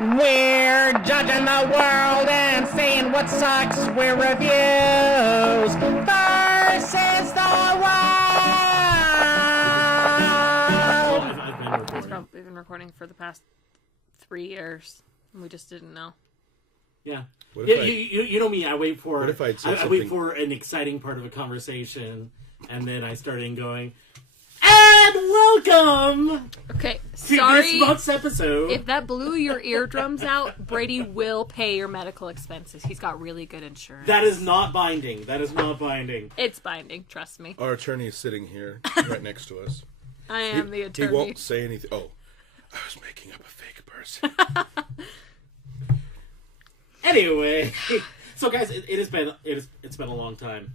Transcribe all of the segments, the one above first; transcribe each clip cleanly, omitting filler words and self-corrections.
We're judging the world and saying what sucks. We're reviews versus the world. We've been recording for the past 3 years, and we just didn't know. Yeah. You know me. I wait for I wait for an exciting part of a conversation, and then I started going. And welcome. Okay, to sorry. This month's episode. If that blew your eardrums out, Brady will pay your medical expenses. He's got really good insurance. That is not binding. It's binding. Trust me. Our attorney is sitting here, right next to us. I am the attorney. He won't say anything. Oh, I was making up a fake person. Anyway, so guys, it's been a long time.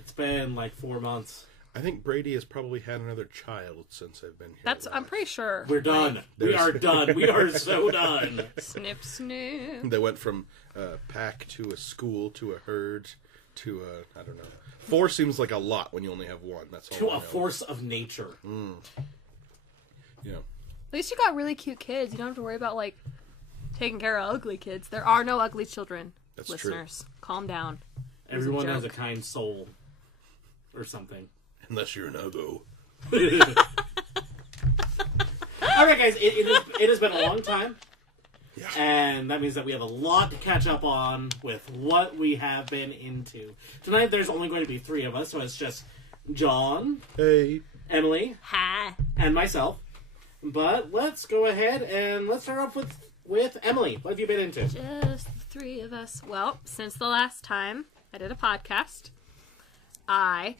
It's been like 4 months. I think Brady has probably had another child since I've been here. I'm pretty sure. We're done. We are done. We are so done. Snip, snip. They went from a pack to a school to a herd to a, I don't know. 4 seems like a lot when you only have 1. That's all. To a force of nature. Mm. Yeah. At least you got really cute kids. You don't have to worry about, like, taking care of ugly kids. There are no ugly children. That's listeners. True. Calm down. Everyone has a kind soul. Or something. Unless you're an uggo. Alright guys, it has been a long time. Yeah. And that means that we have a lot to catch up on with what we have been into. Tonight there's only going to be 3 of us, so it's just John, Hey, Emily, Hi. and myself. But let's go ahead and let's start off with Emily. What have you been into? Just the 3 of us. Well, since the last time I did a podcast, I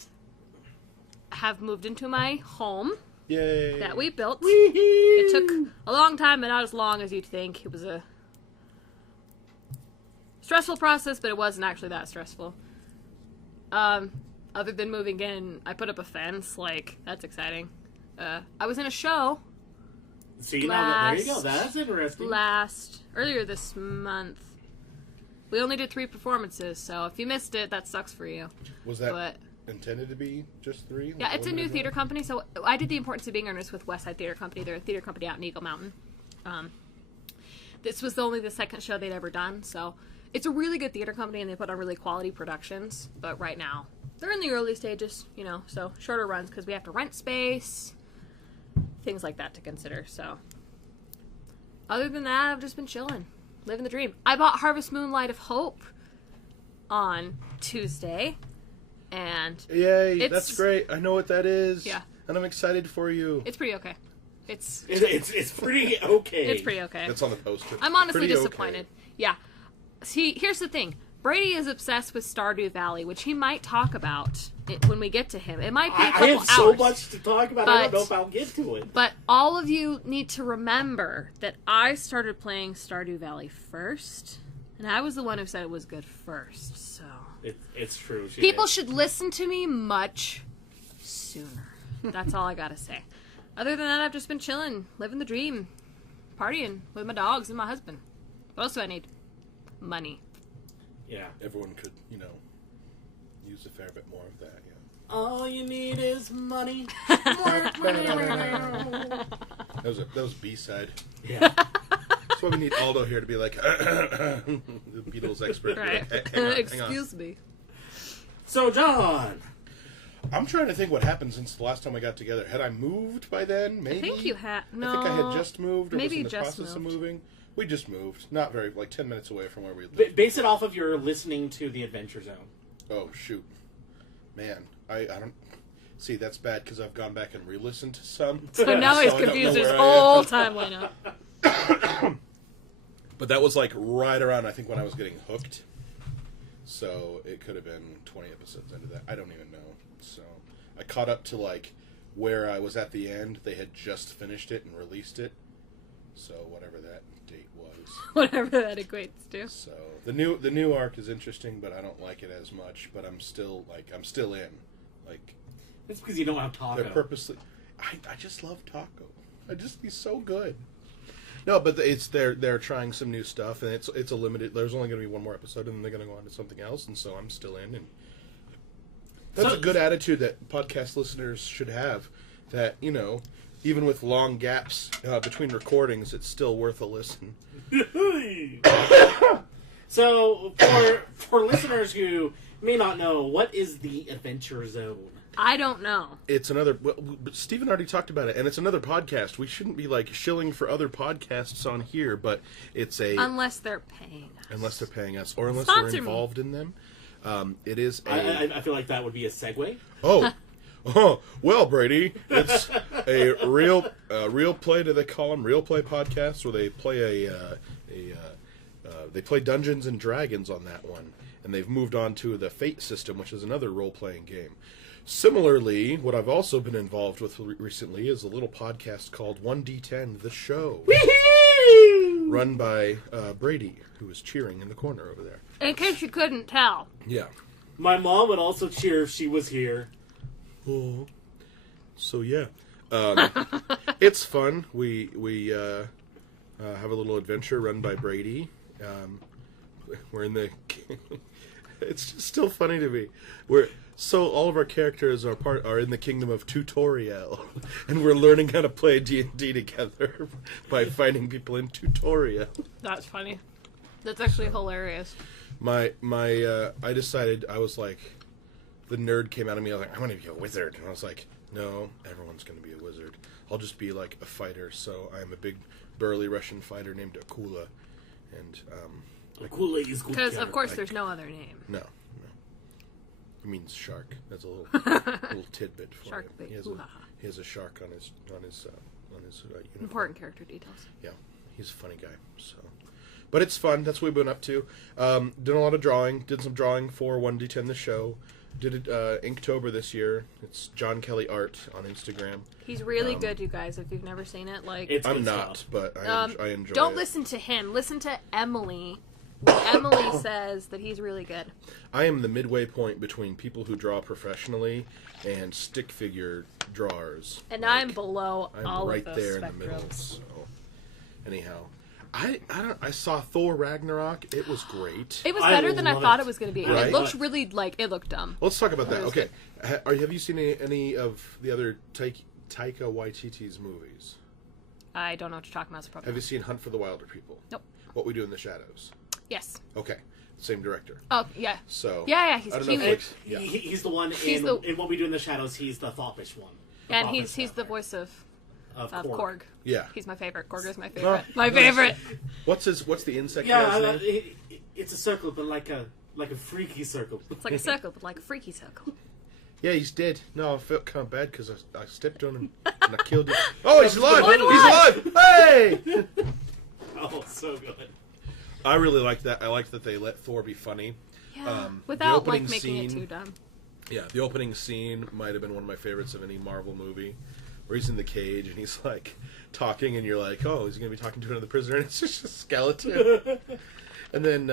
have moved into my home yay! that we built. Wee-hoo! It took a long time, but not as long as you'd think. It was a stressful process, but it wasn't actually that stressful. Other than moving in, I put up a fence. Like, that's exciting. I was in a show. See, there you go. That's interesting. Earlier this month. We only did 3 performances, so if you missed it, that sucks for you. Was that intended to be just 3? Yeah, it's a new theater company, so I did The Importance of Being Earnest with West Side Theater Company. They're a theater company out in Eagle Mountain. This was only the second show they'd ever done, so it's a really good theater company, and they put on really quality productions, but right now, they're in the early stages, so shorter runs, because we have to rent space, things like that to consider, so. Other than that, I've just been chilling, living the dream. I bought Harvest Moon Light of Hope on Tuesday. And yay, that's great. I know what that is. Yeah. And I'm excited for you. It's pretty okay. It's pretty okay. It's pretty okay. That's on the poster. I'm honestly Pretty disappointed. Okay. Yeah. See, here's the thing. Brady is obsessed with Stardew Valley, which he might talk about when we get to him. It might be a couple I have hours. so much to talk about, I don't know if I'll get to it. But all of you need to remember that I started playing Stardew Valley first, and I was the one who said it was good first, so... It's true. People should listen to me much sooner. That's all I gotta say. Other than that, I've just been chilling, living the dream, partying with my dogs and my husband. What else do I need? Money. Yeah. Everyone could, use a fair bit more of that, yeah. All you need is money. That was B-side. Yeah. That's why we need Aldo here to be like, the Beatles expert. Right. Hang on. Excuse me. So, John. I'm trying to think what happened since the last time we got together. Had I moved by then? Maybe? I think you had. No. I think I had just moved or maybe was in the process of moving. We just moved. Not very, 10 minutes away from where we lived. Base it off of your listening to The Adventure Zone. Oh, shoot. Man, I don't... See, that's bad because I've gone back and re-listened to some. So now he's confused his whole timeline up. But that was right around, I think, when I was getting hooked. So it could have been 20 episodes into that. I don't even know. So I caught up to where I was at the end. They had just finished it and released it. So whatever that date was. Whatever that equates to. So the new arc is interesting, but I don't like it as much. But I'm still in. It's because you don't have Taco. They're purposely. I just love Taco. He's so good. No, but they're trying some new stuff, and it's a limited. There's only going to be 1 more episode, and then they're going to go on to something else, and so I'm still in. And that's a good attitude that podcast listeners should have. That even with long gaps between recordings, it's still worth a listen. So, for listeners who may not know, what is the Adventure Zone? I don't know. It's another... Well, Stephen already talked about it, and it's another podcast. We shouldn't be, shilling for other podcasts on here, but it's a... Unless they're paying us. Unless they're paying us, or unless Sponsor we're me. involved in them. It is a... I feel like that would be a segue. Oh, well, Brady, it's a real play. Do they call them real play podcasts? Where they play they play Dungeons and Dragons on that one, and they've moved on to the Fate system, which is another role playing game. Similarly, what I've also been involved with recently is a little podcast called 1D10 The Show, run by Brady, who is cheering in the corner over there. In case you couldn't tell. Yeah. My mom would also cheer if she was here. Oh. So yeah, it's fun. We have a little adventure run by Brady. We're in the. It's just still funny to me. So all of our characters are in the kingdom of Tutorial, and we're learning how to play D&D together by finding people in Tutorial. That's funny. That's actually hilarious. I decided, I was like, the nerd came out of me. I was like, I want to be a wizard, and I was like, no, everyone's going to be a wizard. I'll just be like a fighter. So I'm a big burly Russian fighter named Akula, and Akula is good. Because of course there's no other name. No. It means shark. That's a little tidbit for Shark him. bait. He has a shark on his uniform. Important character details. Yeah, he's a funny guy. So, but it's fun. That's what we've been up to. Did a lot of drawing. Did some drawing for 1D10 The Show. Did it Inktober this year. It's John Kelly Art on Instagram. He's really good, you guys. If you've never seen it, I'm not, stuff. but I enjoy it. Don't listen to him. Listen to Emily. Emily says that he's really good. I am the midway point between people who draw professionally and stick figure drawers. And I'm below I'm all right of those there spectrums. in the middle. So, anyhow, I saw Thor Ragnarok. It was great. It was better than I thought it was going to be. Right? It looked really it looked dumb. Let's talk about that. Okay, have you seen any of the other Taika Waititi's movies? I don't know what you're talking about. So probably Have you seen Hunt for the Wilder People? Nope. What We Do in the Shadows? Yes. Okay, same director. Oh yeah. So yeah, he's I don't know cute. if, He's the one He's in What We Do in the Shadows. He's the thoppish one. And he's the voice of Korg. Yeah. He's my favorite. Korg is my favorite. My favorite. What's the insect guy's name? It's a circle, but like a freaky circle. It's like a circle, but like a freaky circle. Yeah, he's dead. No, I felt kind of bad because I stepped on him and I killed him. Oh, he's alive! He's alive! Hey! Oh, so good. I really like that. I like that they let Thor be funny. Yeah, without making it too dumb. Yeah, the opening scene might have been one of my favorites of any Marvel movie, where he's in the cage and he's talking, and you're like, oh, he's gonna be talking to another prisoner, and it's just a skeleton. And then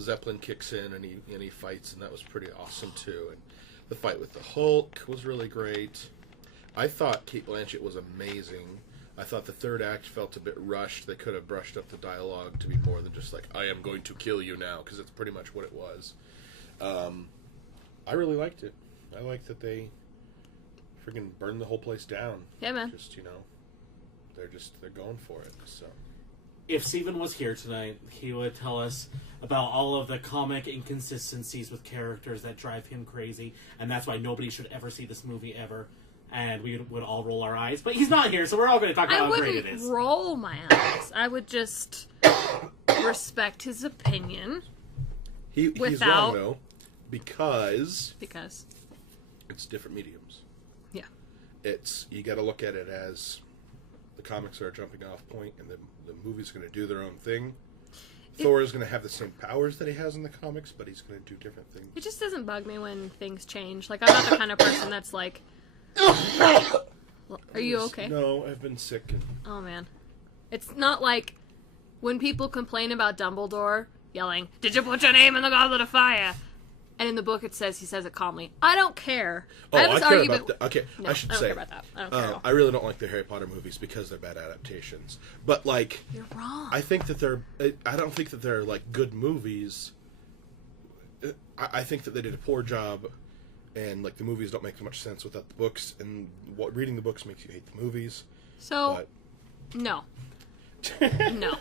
Zeppelin kicks in and he fights, and that was pretty awesome too. And the fight with the Hulk was really great. I thought Cate Blanchett was amazing. I thought the third act felt a bit rushed. They could have brushed up the dialogue to be more than just I am going to kill you now, because it's pretty much what it was. I really liked it. I like that they freaking burned the whole place down. Yeah, man. Just, they're going for it. So, if Steven was here tonight, he would tell us about all of the comic inconsistencies with characters that drive him crazy, and that's why nobody should ever see this movie ever. And we would all roll our eyes. But he's not here, so we're all going to talk about how great it is. I wouldn't roll my eyes. I would just respect his opinion. He's wrong, though, because it's different mediums. Yeah. You got to look at it as the comics are a jumping off point, and the movie's going to do their own thing. Thor is going to have the same powers that he has in the comics, but he's going to do different things. It just doesn't bug me when things change. I'm not the kind of person that's like... Are you okay? No, I've been sick. Oh, man. It's not like when people complain about Dumbledore yelling, "Did you put your name in the Goblet of Fire?" And in the book he says it calmly. I don't care. Oh, I care about that. Okay, no, I should say. I don't care about that. I don't care at all. I really don't like the Harry Potter movies because they're bad adaptations. But, You're wrong. I think that I don't think that they're, good movies. I think that they did a poor job and like the movies don't make much sense without the books, and what reading the books makes you hate the movies. So, But no. No.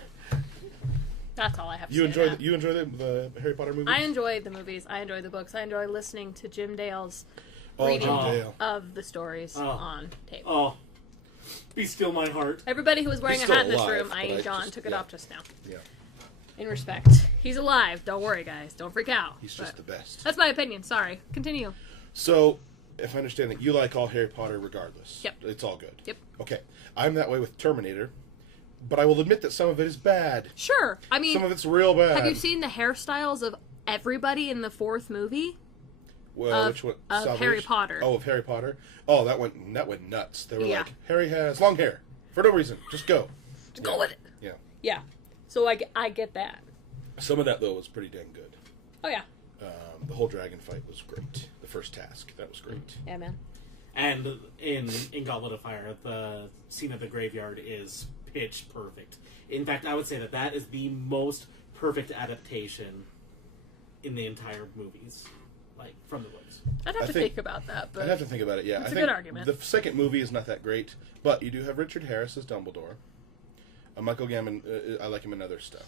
That's all I have to you say. enjoy to that. you enjoy the Harry Potter movies? I enjoy the movies. I enjoy the books. I enjoy listening to Jim Dale's Oh, reading Jim Dale. of the stories on tape. Oh, be still my heart. Everybody who was wearing He's a hat in still this alive, room, but i.e. I John, just- took it yeah. off just now. Yeah, In respect. He's alive. Don't worry, guys. Don't freak out. he's But just the best. that's my opinion. Sorry. Continue. So, if I understand that, you like all Harry Potter regardless. Yep. It's all good. Yep. Okay. I'm that way with Terminator, but I will admit that some of it is bad. Sure. I mean, Some of it's real bad. have you seen the hairstyles of everybody in the fourth movie? Well, of- which one? of Salvation? Harry Potter. Oh, of Harry Potter. Oh, that went nuts. They were Yeah. like, Harry has long hair for no reason. Just go. Just go with it. Yeah. Yeah. So I get that. Some of that though was pretty dang good. Oh, yeah. The whole dragon fight was great. The first task that was great. Yeah, man. And in Goblet of Fire, the scene at the graveyard is pitch perfect. In fact, I would say that is the most perfect adaptation in the entire movies, like from the books. I'd have I to think- think about that, but I'd have to think about it. Yeah, It's I a think good argument. The second movie is not that great, but you do have Richard Harris as Dumbledore. Michael Gambon, I like him in other stuff,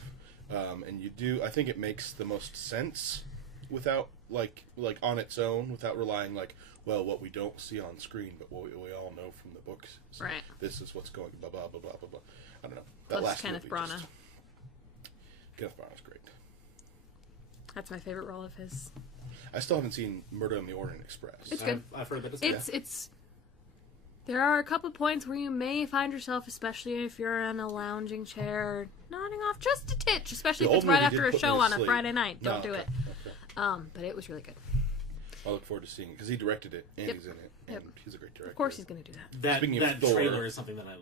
and you do. I think it makes the most sense without like on its own, without relying what we don't see on screen, but what we all know from the books. So Right. This is what's going. Blah blah blah blah blah blah. I don't know. plus Kenneth movie Branagh. just- Kenneth Branagh's great. That's my favorite role of his. I still haven't seen Murder on the Orient Express. It's good. I've heard that it's It's there are a couple points where you may find yourself, especially if you're in a lounging chair, nodding off just a titch, especially The if old it's right movie after did a put me show to on a sleep. Friday night. Don't do okay, it. okay. But it was really good. I look forward to seeing it because he directed it and Yep. he's in it, and Yep. he's a great director. Of course, he's going to do that. that Speaking of that Thor- trailer is something that I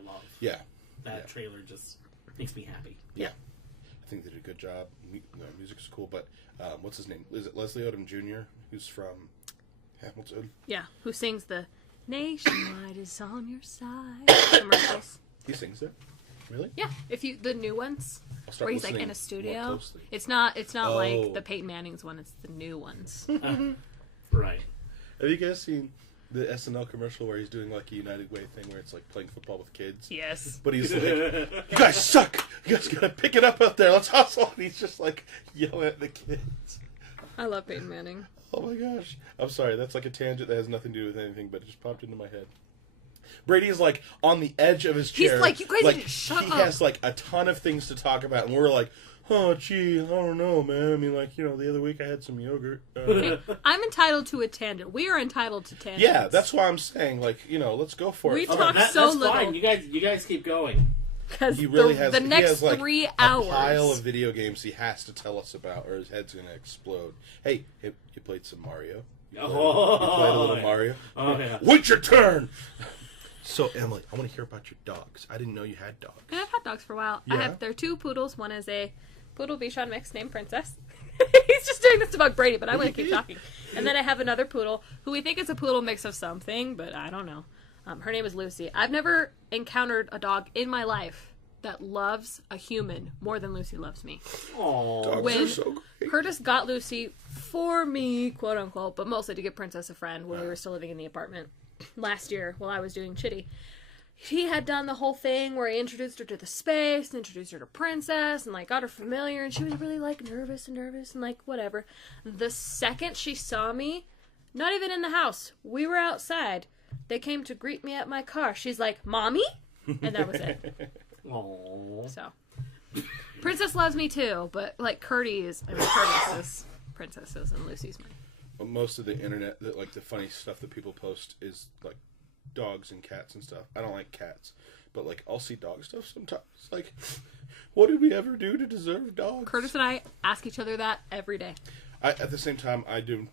love. Yeah, That Yeah. trailer just makes me happy. yeah. I think they did a good job. The music is cool, but what's his name? Is it Leslie Odom Jr., who's from Hamilton? Yeah, who sings the "Nationwide is on your side" commercials? He sings it. Really? Yeah, if you the new ones I'll start where he's like listening in a more studio. closely. It's not Oh. like the Peyton Manning's one. It's the new ones. Right. Have you guys seen the SNL commercial where he's doing like a United Way thing where it's like playing football with kids? Yes. But he's like, "You guys suck! You guys gotta pick it up out there. Let's hustle!" And he's just like yelling at the kids. I love Peyton Manning. Oh my gosh. I'm sorry, that's like a tangent that has nothing to do with anything, but it just popped into my head. Brady is like on the edge of his He's chair. like, "You guys need to shut he up." has like a ton of things to talk about, and we're like, "Oh, gee, I don't know, man. I mean, like, the other week I had some yogurt." I'm entitled to a tangent. We are entitled to tangents. Yeah, that's why I'm saying, like, let's go for We it. talk so that's little. fine. You guys keep going. because He really has the he next has, like, 3 a hours. pile of video games he has to tell us about, or his head's gonna explode. Hey, you played some Mario? You played a little Mario? Oh yeah. Wait your turn! So, Emily, I want to hear about your dogs. I didn't know you had dogs. And I've had dogs for a while. Yeah? There are 2 poodles. One is a poodle Bichon mix named Princess. He's just doing this to bug Brady, but I'm going to keep talking. And then I have another poodle who we think is a poodle mix of something, but I don't know. Her name is Lucy. I've never encountered a dog in my life that loves a human more than Lucy loves me. Aww. Dogs When are so great. Curtis got Lucy for me, quote unquote, but mostly to give Princess a friend when we were still living in the apartment last year while I was doing Chitty. He had done the whole thing where he introduced her to the space, and introduced her to Princess, and like got her familiar, and she was really like nervous and like whatever. The second she saw me, not even in the house, we were outside. They came to greet me at my car. She's like, "Mommy?" And that was it. Aww. So, Princess loves me too, but like Curtis is princesses, and Lucy's mine. Most of the internet, like the funny stuff that people post is like dogs and cats and stuff. I don't like cats, but like I'll see dog stuff sometimes. Like, what did we ever do to deserve dogs? Curtis and I ask each other that every day. At the same time, I do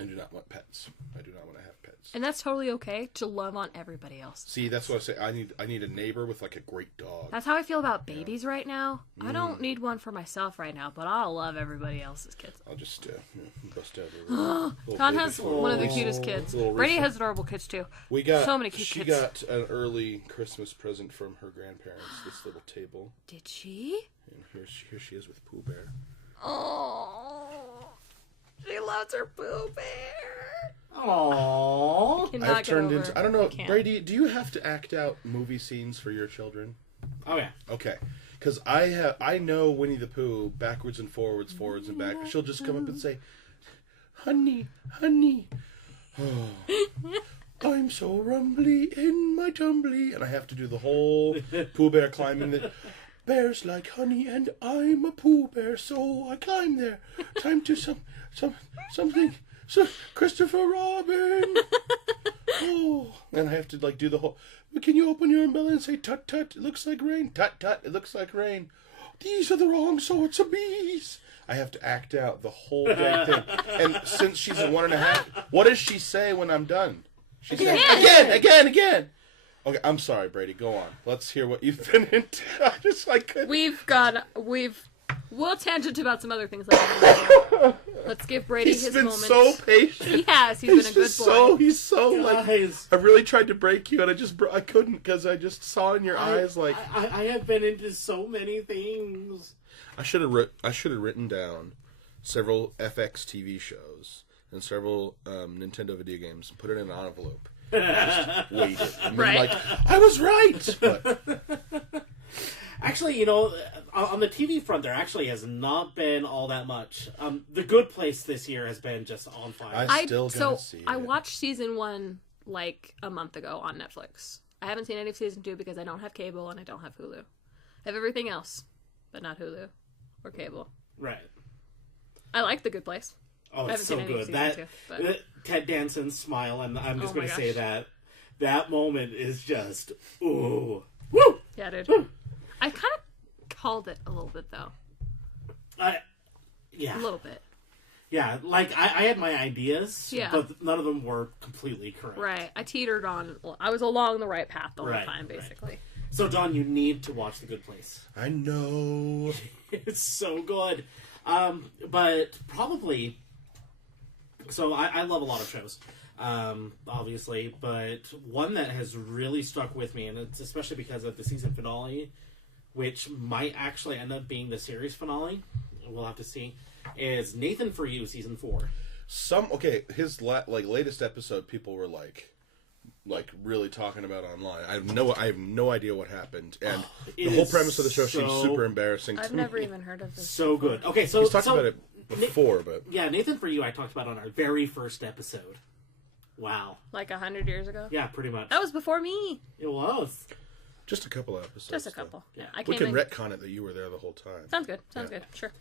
not want pets. I do not want to have pets. And that's totally okay to love on everybody else. See, that's what I say. I need a neighbor with like a great dog. That's how I feel about babies right now. I don't need one for myself right now, but I'll love everybody else's kids. I'll just bust out a little Con baby has for one of the us. cutest kids. Little Brady Rissa. has adorable kids too. We got so many cute she kids. got an early Christmas present from her grandparents. This little table, Did she? and here she is with Pooh Bear. Oh. She loves her Pooh Bear. Aww. Cannot I've get turned over into. it. I don't know, Can't. Brady. Do you have to act out movie scenes for your children? Oh yeah. Okay, because I know Winnie the Pooh backwards and forwards, forwards and back. She'll just come up and say, "Honey, honey, oh, I'm so rumbly in my tumbly," and I have to do the whole Pooh Bear climbing the. Bears like honey, and I'm a Pooh Bear, so I climb there. Time to something. So Christopher Robin. Oh, and I have to like do the whole. Can you open your umbrella and say tut tut? It looks like rain. Tut tut. It looks like rain. These are the wrong sorts of bees. I have to act out the whole dang thing. And since she's a 1.5, what does she say when I'm done? She says again. Okay, I'm sorry, Brady. Go on. Let's hear what you've been into. I couldn't. We'll tangent about some other things later. Let's give Brady He's his been moment. so patient. He has. He's been a good boy. He's so like. Guys. I really tried to break you, and I couldn't because I just saw in your eyes like. I have been into so many things. I should have written down several FX TV shows and several Nintendo video games and put it in an envelope. Just waited. And Right. like, I was right. But Actually, on the TV front, there actually has not been all that much. The Good Place this year has been just on fire. I still gotta see I it. watched season 1 like a month ago on Netflix. I haven't seen any of season 2 because I don't have cable and I don't have Hulu. I have everything else, but not Hulu or cable. Right. I like The Good Place. Oh, I it's haven't so seen any of good. season 2, but... Ted Danson's smile, and I'm just Oh going my to say gosh. that moment is just ooh, woo. Yeah, dude. I kind of called it a little bit though. Yeah, A little bit. yeah. Like I had my ideas, Yeah. but none of them were completely correct. Right. I teetered on. I was along the right path the whole Right, time, right. basically. So, Don, you need to watch The Good Place. I know. It's so good. But probably. So I love a lot of shows, obviously, but one that has really stuck with me, and it's especially because of the season finale, which might actually end up being the series finale. We'll have to see. Is Nathan For You season 4? His latest episode, people were like really talking about online. I have no idea what happened, and the whole premise of the show seems super embarrassing. I've to never me. even heard of this. So good. Okay, so He's talked about it before, but yeah, Nathan For You I talked about on our very first episode. Wow. Like 100 years ago? Yeah, pretty much. That was before me. It was. just a couple of episodes. Just a though. couple. Yeah. I We came can in. retcon it that you were there the whole time. Sounds good. Sounds good. Sure.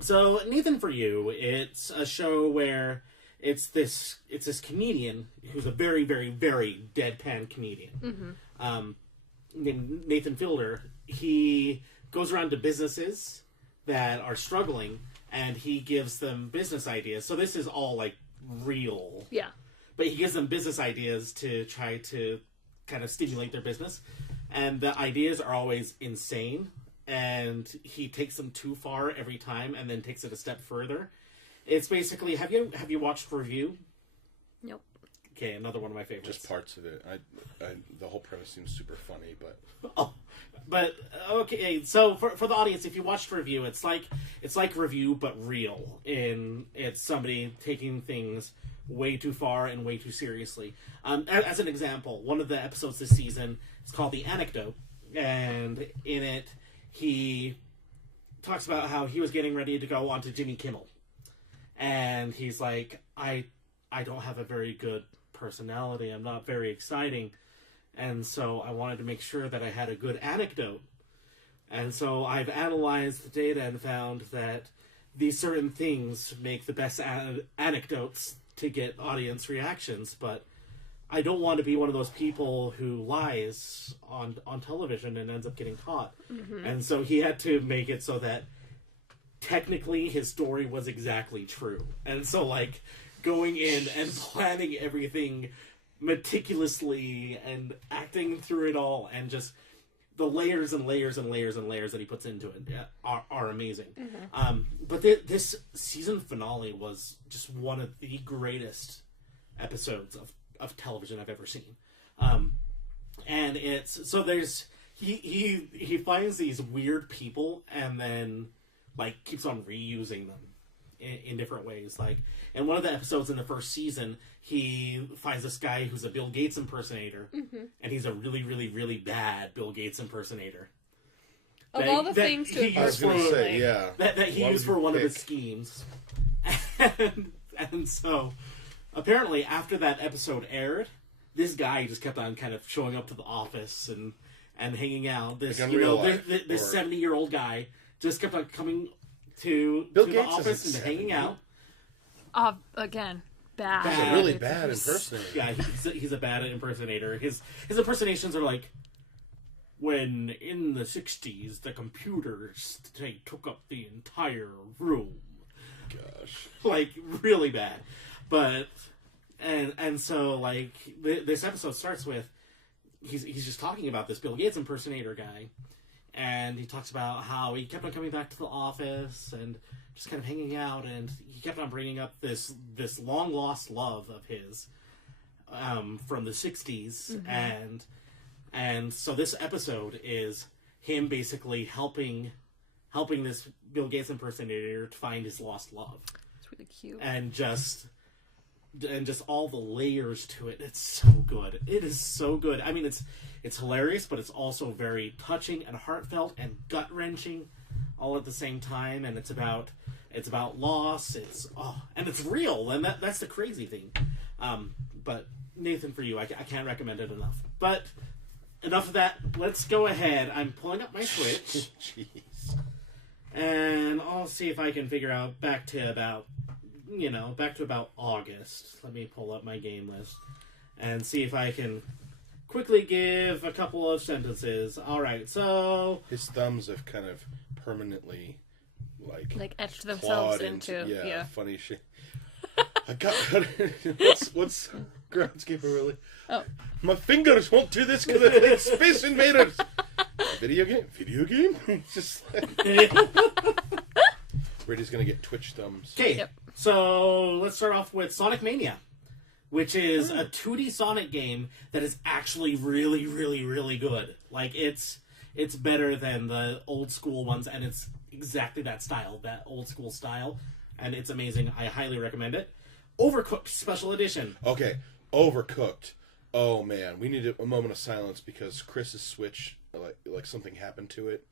So Nathan For You, it's a show where it's this comedian who's a very, very, very deadpan comedian. Named Nathan Fielder. He goes around to businesses that are struggling, and he gives them business ideas. So this is all like real, Yeah. but he gives them business ideas to try to kind of stimulate their business, and the ideas are always insane, and he takes them too far every time and then takes it a step further. It's basically, have you watched Review? Nope. Okay, another one of my favorites. Just parts of it. The whole premise seems super funny, but Oh, but okay. So for the audience, if you watched Review, it's like Review but real. It's somebody taking things way too far and way too seriously. As an example, one of the episodes this season is called The Anecdote, and in it he talks about how he was getting ready to go on to Jimmy Kimmel, and he's like, I don't have a very good personality. I'm not very exciting. And so I wanted to make sure that I had a good anecdote. And so I've analyzed the data and found that these certain things make the best anecdotes to get audience reactions. But I don't want to be one of those people who lies on television and ends up getting caught. And so he had to make it so that technically his story was exactly true. And so, like, going in and planning everything meticulously and acting through it all, and just the layers and layers and layers and layers that he puts into it are amazing. But this season finale was just one of the greatest episodes of television I've ever seen. And it's so there's he finds these weird people and then like keeps on reusing them in different ways. Like in one of the episodes in the first season, he finds this guy who's a Bill Gates impersonator, and he's a really, really, really bad Bill Gates impersonator. Of all the things to I was going to say, yeah. That he used for one of his schemes. And so, apparently, after that episode aired, this guy just kept on kind of showing up to the office and hanging out. This, like you know, life, this 70-year-old guy just kept on coming to Bill the Gates office and isn't hanging 70. out. Again, bad. He's a really bad impersonator. Yeah, he's a bad impersonator. His impersonations are like, when in the 60s the computers took up the entire room. Gosh. Like, really bad. But and so like this episode starts with he's just talking about this Bill Gates impersonator guy, and he talks about how he kept on coming back to the office and just kind of hanging out, and he kept on bringing up this long lost love of his from the 60s. And so this episode is him basically helping this Bill Gates impersonator to find his lost love. It's really cute. And just all the layers to it. It's so good. It is so good. I mean, it's hilarious, but it's also very touching and heartfelt and gut-wrenching all at the same time. And it's about loss. And it's real. And that's the crazy thing. But Nathan, for you, I can't recommend it enough. But enough of that. Let's go ahead. I'm pulling up my Switch. Jeez. And I'll see if I can figure out back to about August. Let me pull up my game list and see if I can quickly give a couple of sentences. All right, so His thumbs have kind of permanently, like etched themselves clawed into funny shit. I got what's Groundskeeper really? Oh, My fingers won't do this because it's Space Invaders. Video game? It's just like... Brady's gonna get Twitch thumbs. okay. Yep. So let's start off with Sonic Mania, which is a 2D Sonic game that is actually really, really, really good. Like it's better than the old school ones, and it's exactly that style, that old school style, and it's amazing. I highly recommend it. Overcooked Special Edition. Okay, Overcooked. Oh man, we need a moment of silence because Chris's Switch, like something happened to it,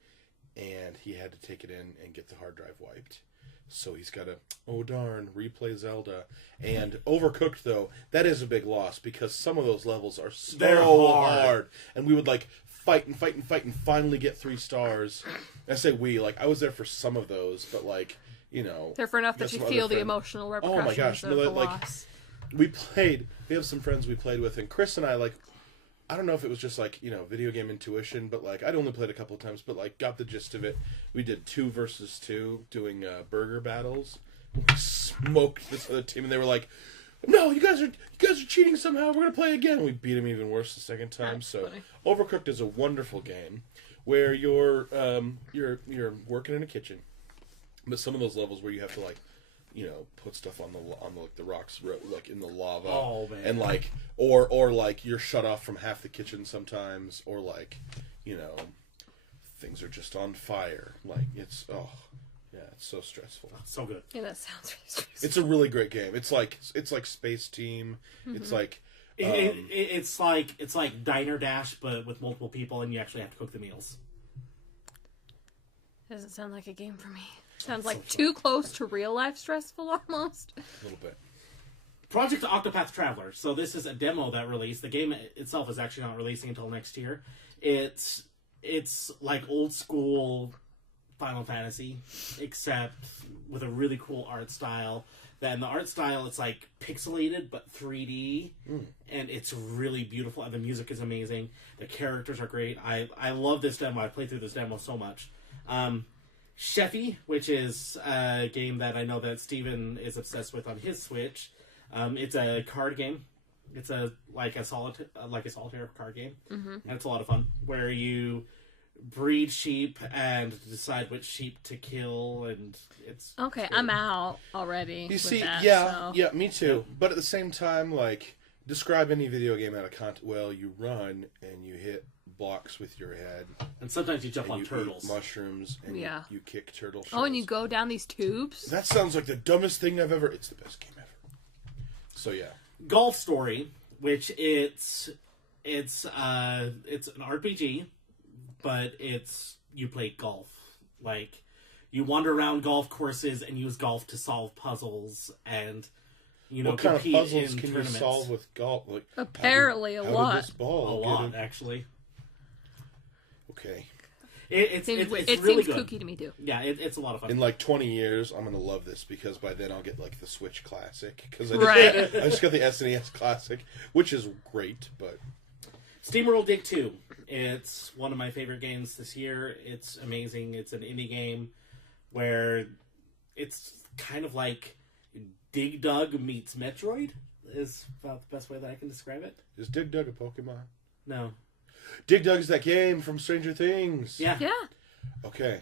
and he had to take it in and get the hard drive wiped. So he's got to, oh darn, replay Zelda. And Overcooked, though, that is a big loss because some of those levels are so They're hard. And we would fight and finally get 3 stars. I say we, I was there for some of those, but they're for enough that you feel the emotional repercussions oh my gosh, of the loss. We have some friends we played with, and Chris and I, I don't know if it was just video game intuition, but I'd only played a couple of times, but got the gist of it. We did 2 versus 2 doing burger battles. We smoked this other team, and they were like, "No, you guys are cheating somehow. We're gonna play again." We beat them even worse the second time. That's so funny. Overcooked is a wonderful game where you're working in a kitchen, but some of those levels where you have to put stuff on the rocks, in the lava. Oh man! And or you're shut off from half the kitchen sometimes, or things are just on fire. It's so stressful. So good. Yeah, that sounds really stressful. It's a really great game. It's like Space Team. Mm-hmm. It's like it's like Diner Dash, but with multiple people, and you actually have to cook the meals. Doesn't sound like a game for me. Sounds like too close to real life stressful almost. a little bit. Project Octopath Traveler. So this is a demo that released. The game itself is actually not releasing until next year. It's like old school Final Fantasy, except with a really cool art style. Then the art style, it's pixelated but 3D, and it's really beautiful. And the music is amazing. The characters are great. I love this demo. I played through this demo so much. Sheffy, which is a game that I know that Steven is obsessed with on his Switch. It's a card game. It's a solitaire card game, and it's a lot of fun. Where you breed sheep and decide which sheep to kill, and it's okay. great. I'm out already. You see, that, yeah, so. yeah, me too. But at the same time, describe any video game out of context. Well, you run and you hit blocks with your head. And sometimes you jump And on you turtles. eat mushrooms, and Yeah. you kick turtle shells. Oh, and you go down these tubes? That sounds like the dumbest thing I've ever... It's the best game ever. So, yeah. Golf Story, which it's an RPG, but you play golf. Like, you wander around golf courses and use golf to solve puzzles and, what kind of compete puzzles in can tournaments. you solve with golf? Like, Apparently how a did lot. this ball A get lot, in? actually. Okay. It's It really seems good. kooky to me, too. Yeah, it's a lot of fun. In like 20 years, I'm gonna love this because by then I'll get like the Switch Classic because Right. I just got the SNES Classic, which is great. But SteamWorld Dig 2. It's one of my favorite games this year. It's amazing. It's an indie game where it's kind of like Dig Dug meets Metroid is about the best way that I can describe it. is Dig Dug a Pokemon? No. Dig Dug's that game from Stranger Things. Yeah. Yeah. Okay.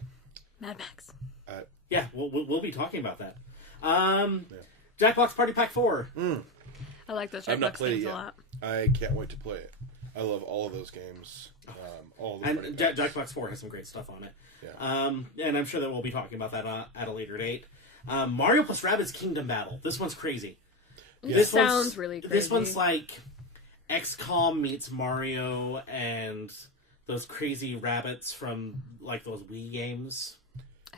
Mad Max. Yeah, we'll be talking about that. Jackbox Party Pack 4. I like those I've not Jackbox played it games a yet. lot. I can't wait to play it. I love all of those games. All the And party packs. Jackbox 4 has some great stuff on it. Yeah. And I'm sure that we'll be talking about that at a later date. Mario plus Rabbids Kingdom Battle. This one's crazy. Yeah. This Sounds one's, really This crazy. one's like XCOM meets Mario and those crazy rabbits from like those Wii games.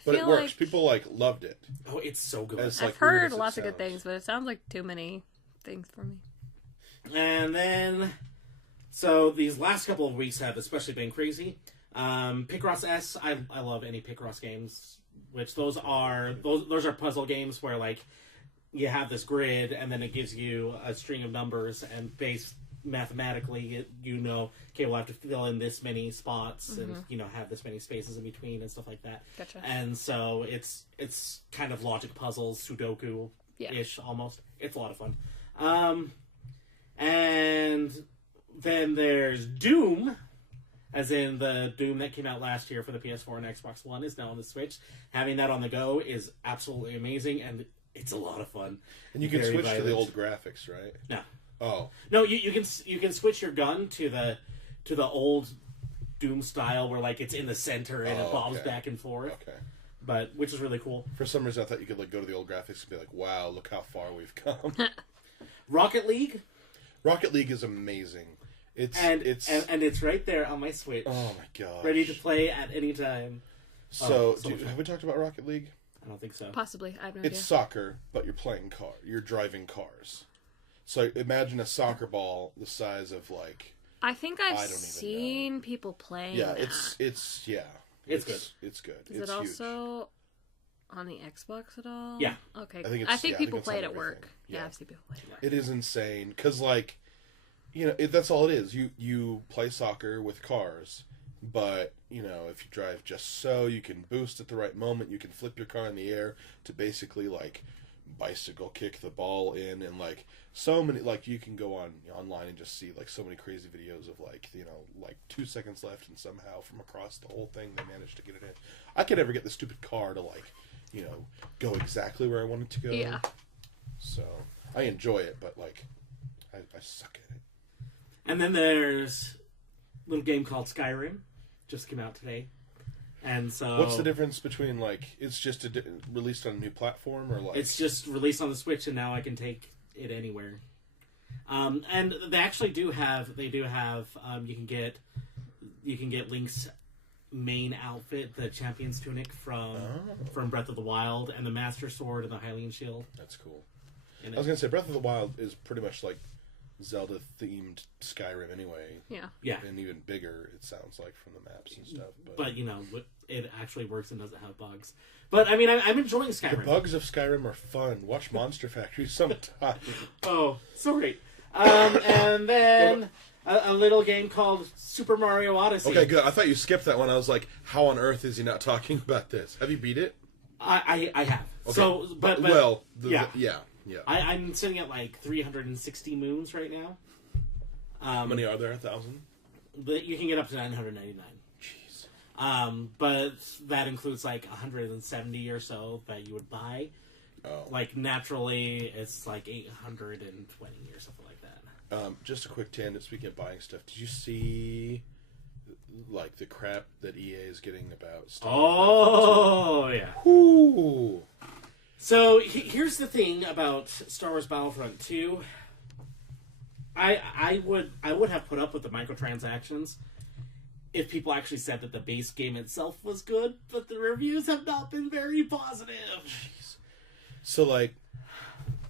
But it feel works. like- People like loved it. Oh, it's so good. As, I've like, weird heard as it lots of good sounds. things, but it sounds like too many things for me. And then, so these last couple of weeks have especially been crazy. Picross S, I love any Picross games, which those are puzzle games where like you have this grid and then it gives you a string of numbers and based mathematically okay, we'll have to fill in this many spots and have this many spaces in between and stuff like that. Gotcha. And so it's kind of logic puzzles, Sudoku ish almost. It's a lot of fun. And then there's Doom, as in the Doom that came out last year for the PS4 and Xbox One is now on the Switch. Having that on the go is absolutely amazing, and it's a lot of fun. And you can Very switch to the violent. old graphics, right? No, Oh. no, you can switch your gun to the old Doom style where like it's in the center and it Oh, bobs okay. back and forth. Okay. But which is really cool. For some reason, I thought you could like go to the old graphics and be like, "Wow, look how far we've come." Rocket League, Rocket League is amazing. It's and it's right there on my Switch, oh my god, ready to play at any time. So, so much fun. have we talked about Rocket League? I don't think so. Possibly. I have no It's idea. soccer, but you're playing car. You're driving cars. So imagine a soccer ball the size of like I think I I've don't even seen people playing yeah, that. it's It's good. It's good. Is it's it huge. also on the Xbox at all? Yeah. Okay. I think I it's- think yeah, I people think it's play on it at work. everything. Yeah, Yeah. I've seen people play it at work. It is insane because like that's all it is. You play soccer with cars, but if you drive just so, you can boost at the right moment. You can flip your car in the air to basically like bicycle kick the ball in, and like so many like you can go online and just see like so many crazy videos of like 2 seconds left and somehow from across the whole thing they managed to get it in. I could never get the stupid car to like go exactly where I want it to go. Yeah. So I enjoy it, but like I suck at it. And then there's a little game called Skyrim, just came out today. And so What's the difference between like it's just released on a new platform or like It's just released on the Switch, and now I can take it anywhere. And they actually do have you can get Link's main outfit, the Champion's Tunic from Breath of the Wild, and the Master Sword and the Hylian Shield. That's cool. And I was gonna say Breath of the Wild is pretty much like Zelda themed Skyrim anyway, Yeah. and even bigger it sounds like from the maps and stuff. But it actually works and doesn't have bugs. But I mean, I'm enjoying the Skyrim. bugs of Skyrim are fun. Watch Monster Factory sometime. Oh, so great. And then a little game called Super Mario Odyssey. Okay, good. I thought you skipped that one. I was like, how on earth is he not talking about this? Have you beat it? I have. Okay. So, but well, yeah. yeah. I'm sitting at like 360 moons right now. How many are there? 1,000? But you can get up to 999. Jeez. But that includes like 170 or so that you would buy. Oh. Like naturally, it's like 820 or something like that. Just a quick tangent. Speaking of buying stuff, did you see like the crap that EA is getting about Star Oh, yeah. Ooh. So here's the thing about Star Wars Battlefront 2. I would have put up with the microtransactions if people actually said that the base game itself was good, but the reviews have not been very positive. Jeez. So like,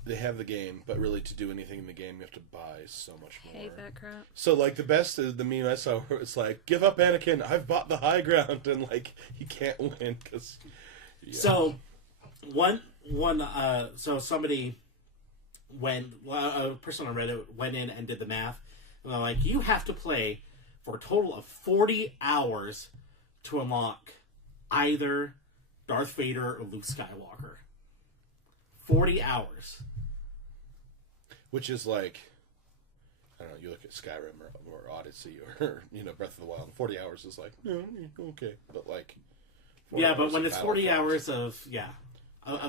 they have the game, but really to do anything in the game, you have to buy so much more. Hate that crap. So like, the best is the meme I saw where it's like, "Give up, Anakin! I've bought the high ground," and like he can't win because. Yeah. So so somebody a person on Reddit went in and did the math, and they're like, you have to play for a total of 40 hours to unlock either Darth Vader or Luke Skywalker. 40 hours. Which is like, I don't know, you look at Skyrim or Odyssey or, Breath of the Wild, 40 hours is like, okay. But like... Yeah, but when it's 40 hours of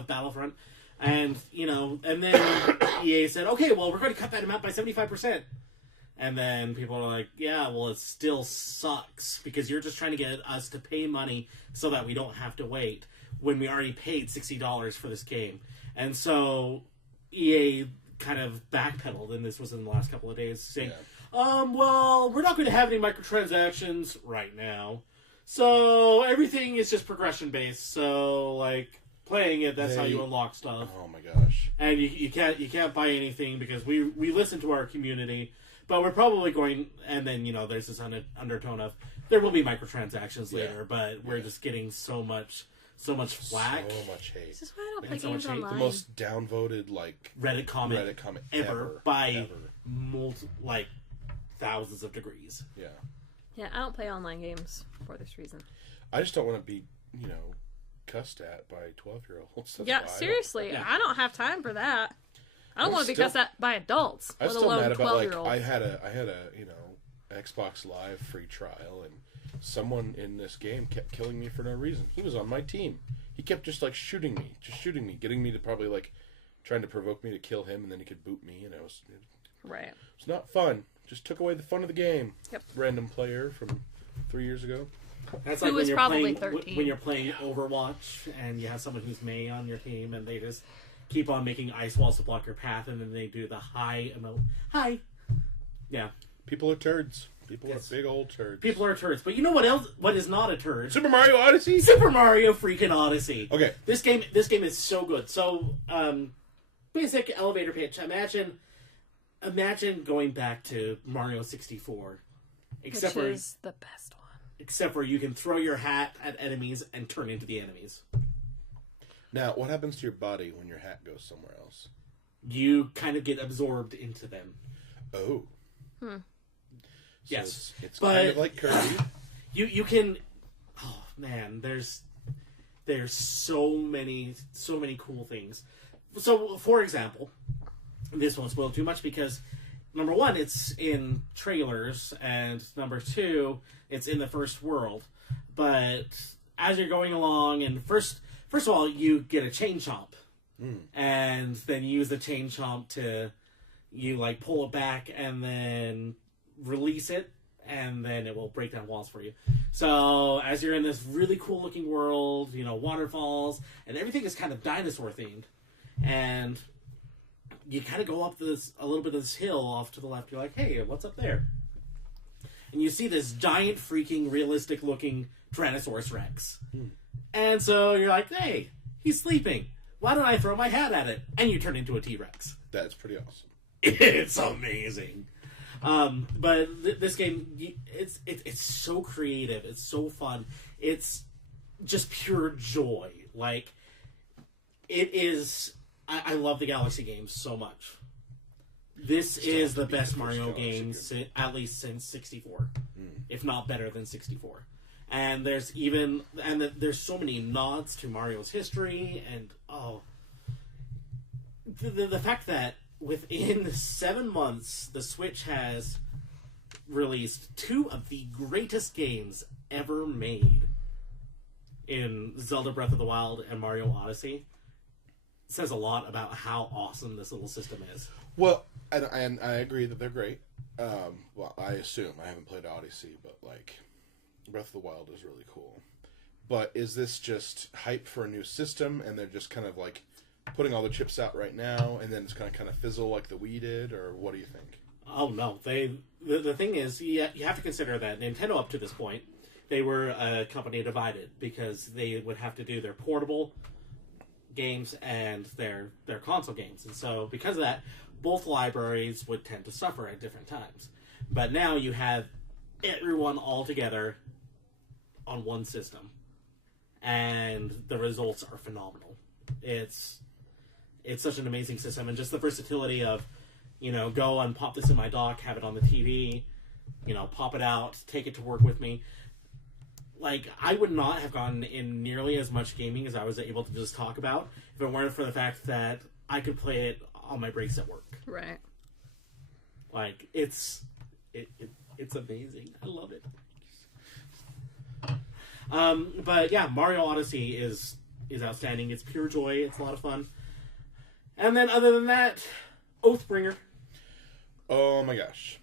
Battlefront, and, and then EA said, okay, well, we're going to cut that amount by 75%. And then people are like, yeah, well, it still sucks because you're just trying to get us to pay money so that we don't have to wait when we already paid $60 for this game. And so EA kind of backpedaled, and this was in the last couple of days, saying, well, we're not going to have any microtransactions right now. So everything is just progression-based. So, like, playing it, that's how you unlock stuff. Oh, my gosh. And you can't buy anything because we listen to our community. But we're probably going, and then, there's this undertone of, there will be microtransactions later, but we're just getting so much flack. So much hate. This is why I don't play so much games hate. online. The most downvoted, like... Reddit comment ever by ever. thousands of degrees. Yeah. Yeah, I don't play online games for this reason. I just don't want to be, cussed at by 12-year-olds. Yeah, seriously. Yeah. I don't have time for that. I don't I'm want to be still- cussed at by adults, I'm let still alone mad about, like, 12-year-olds. I had a Xbox Live free trial, and someone in this game kept killing me for no reason. He was on my team. He kept just, like, shooting me, getting me to probably, like, trying to provoke me to kill him, and then he could boot me, and Right. it's not fun. Just took away the fun of the game. Yep. Random player from 3 years ago. That's Who like when was you're probably playing 13. when you're playing Overwatch and you have someone who's Mei on your team and they just keep on making ice walls to block your path, and then they do the hi emote. Hi. Yeah. People are turds. People Yes. are big old turds. People are turds. But you know what else? What is not a turd? Super Mario Odyssey? Super Mario freaking Odyssey. Okay. This game is so good. So, basic elevator pitch. Imagine going back to Mario 64. Which is the best one. Except for you can throw your hat at enemies and turn into the enemies. Now, what happens to your body when your hat goes somewhere else? You kind of get absorbed into them. Oh. Hmm. So Yes. It's But- kind of like Kirby. You can. Oh man, there's so many cool things. So, for example, this won't spoil too much because number one, it's in trailers, and number two, it's in the first world. But as you're going along, and first of all, you get a chain chomp, and then you use the chain chomp to pull it back and then release it, and then it will break down walls for you. So as you're in this really cool looking world, waterfalls, and everything is kind of dinosaur themed, and you kind of go up a little bit of this hill off to the left. You're like, hey, what's up there? And you see this giant freaking realistic looking Tyrannosaurus Rex. And so you're like, hey, he's sleeping. Why don't I throw my hat at it? And you turn into a T-Rex. That's pretty awesome. It's amazing. But this game, it's so creative. It's so fun. It's just pure joy. Like, it is... I love the Galaxy games so much. This is the best Mario game, at least since 64. If not better than 64. And there's so many nods to Mario's history, and the fact that within 7 months the Switch has released two of the greatest games ever made in Zelda Breath of the Wild and Mario Odyssey says a lot about how awesome this little system is. Well, and I agree that they're great. Well, I assume. I haven't played Odyssey, but, like, Breath of the Wild is really cool. But is this just hype for a new system, and they're just kind of like putting all the chips out right now, and then it's going to kind of fizzle like the Wii did, or what do you think? Oh no, the thing is, you have to consider that Nintendo up to this point, they were a company divided because they would have to do their portable games and their console games, and so because of that, both libraries would tend to suffer at different times. But now you have everyone all together on one system, and the results are phenomenal. It's such an amazing system, and just the versatility of, go and pop this in my dock, have it on the TV, pop it out, take it to work with me. Like, I would not have gotten in nearly as much gaming as I was able to just talk about if it weren't for the fact that I could play it on my breaks at work. Right. Like, it's amazing. I love it. But yeah, Mario Odyssey is outstanding. It's pure joy. It's a lot of fun. And then other than that, Oathbringer. Oh my gosh.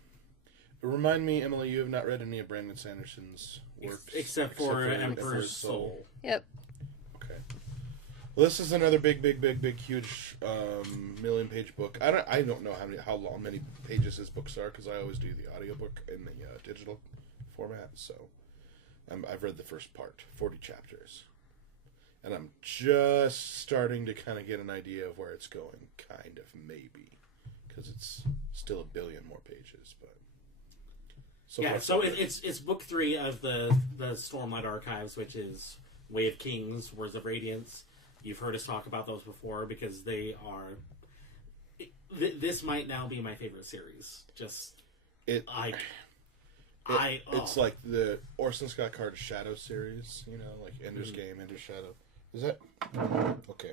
Remind me, Emily, you have not read any of Brandon Sanderson's works? Except for Emperor's Soul. Yep. Okay. Well, this is another big, huge million-page book. I don't know how long, many pages his books are, because I always do the audiobook in the digital format, so I've read the first part, 40 chapters. And I'm just starting to kind of get an idea of where it's going, kind of, maybe. Because it's still a billion more pages, but... So it's book 3 of the Stormlight Archives, which is Way of Kings, Words of Radiance. You've heard us talk about those before, because they are... This might now be my favorite series. It's like the Orson Scott Card Shadow series, like Ender's Game, Ender's Shadow. Is that okay?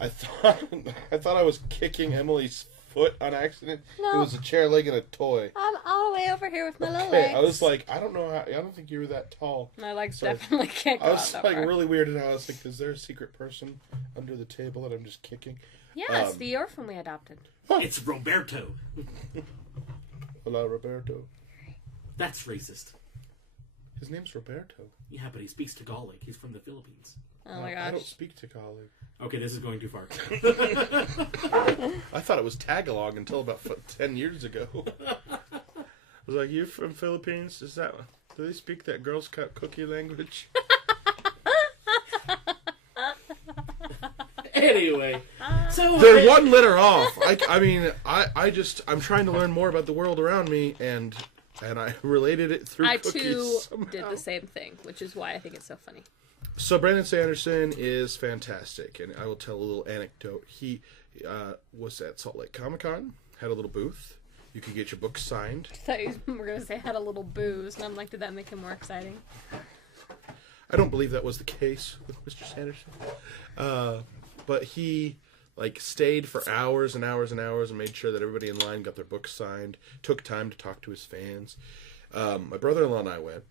I thought I was kicking Emily's foot on accident. No. It was a chair leg and a toy. I'm all the way over here with my little legs. I was like, I don't think you were that tall. My legs So definitely can't go I out was that like far. really weirded out. I was like, is there a secret person under the table that I'm just kicking? Yeah, it's the orphan we adopted. It's Roberto. Hola, Roberto. That's racist. His name's Roberto. Yeah, but he speaks Tagalog. He's from the Philippines. Oh my I don't gosh. speak Tagalog. Okay, this is going too far. I thought it was Tagalog until about 10 years ago. I was like, you're from Philippines? Do they speak that Girl Scout cookie language? Anyway, so They're one letter off. I'm trying to learn more about the world around me, and I related it through I cookies too somehow. did the same thing, which is why I think it's so funny. So Brandon Sanderson is fantastic, and I will tell a little anecdote. He was at Salt Lake Comic-Con, had a little booth. You could get your book signed. I thought you were going to say had a little booze, and I'm like, did that make it more exciting? I don't believe that was the case with Mr. Sanderson. But he stayed for hours and hours and hours and made sure that everybody in line got their books signed, took time to talk to his fans. My brother-in-law and I went,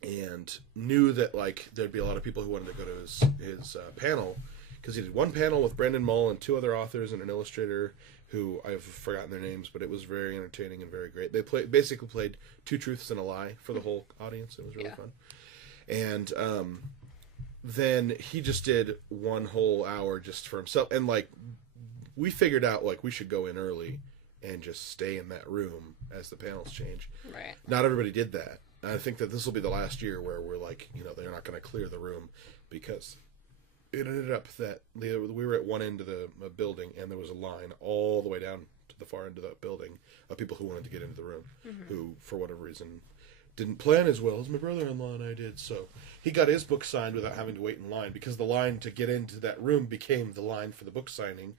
and knew that there'd be a lot of people who wanted to go to his panel, because he did one panel with Brendan Mull and 2 other authors and an illustrator who I've forgotten their names, but it was very entertaining and very great. They basically played 2 truths and a lie for the whole audience. It was really fun. And then he just did one whole hour just for himself, and we figured out we should go in early and just stay in that room as the panels change. Right. Not everybody did that. I think that this will be the last year where we're they're not going to clear the room, because it ended up that we were at one end of the building, and there was a line all the way down to the far end of that building of people who wanted to get into the room, who, for whatever reason, didn't plan as well as my brother-in-law and I did. So he got his book signed without having to wait in line, because the line to get into that room became the line for the book signing,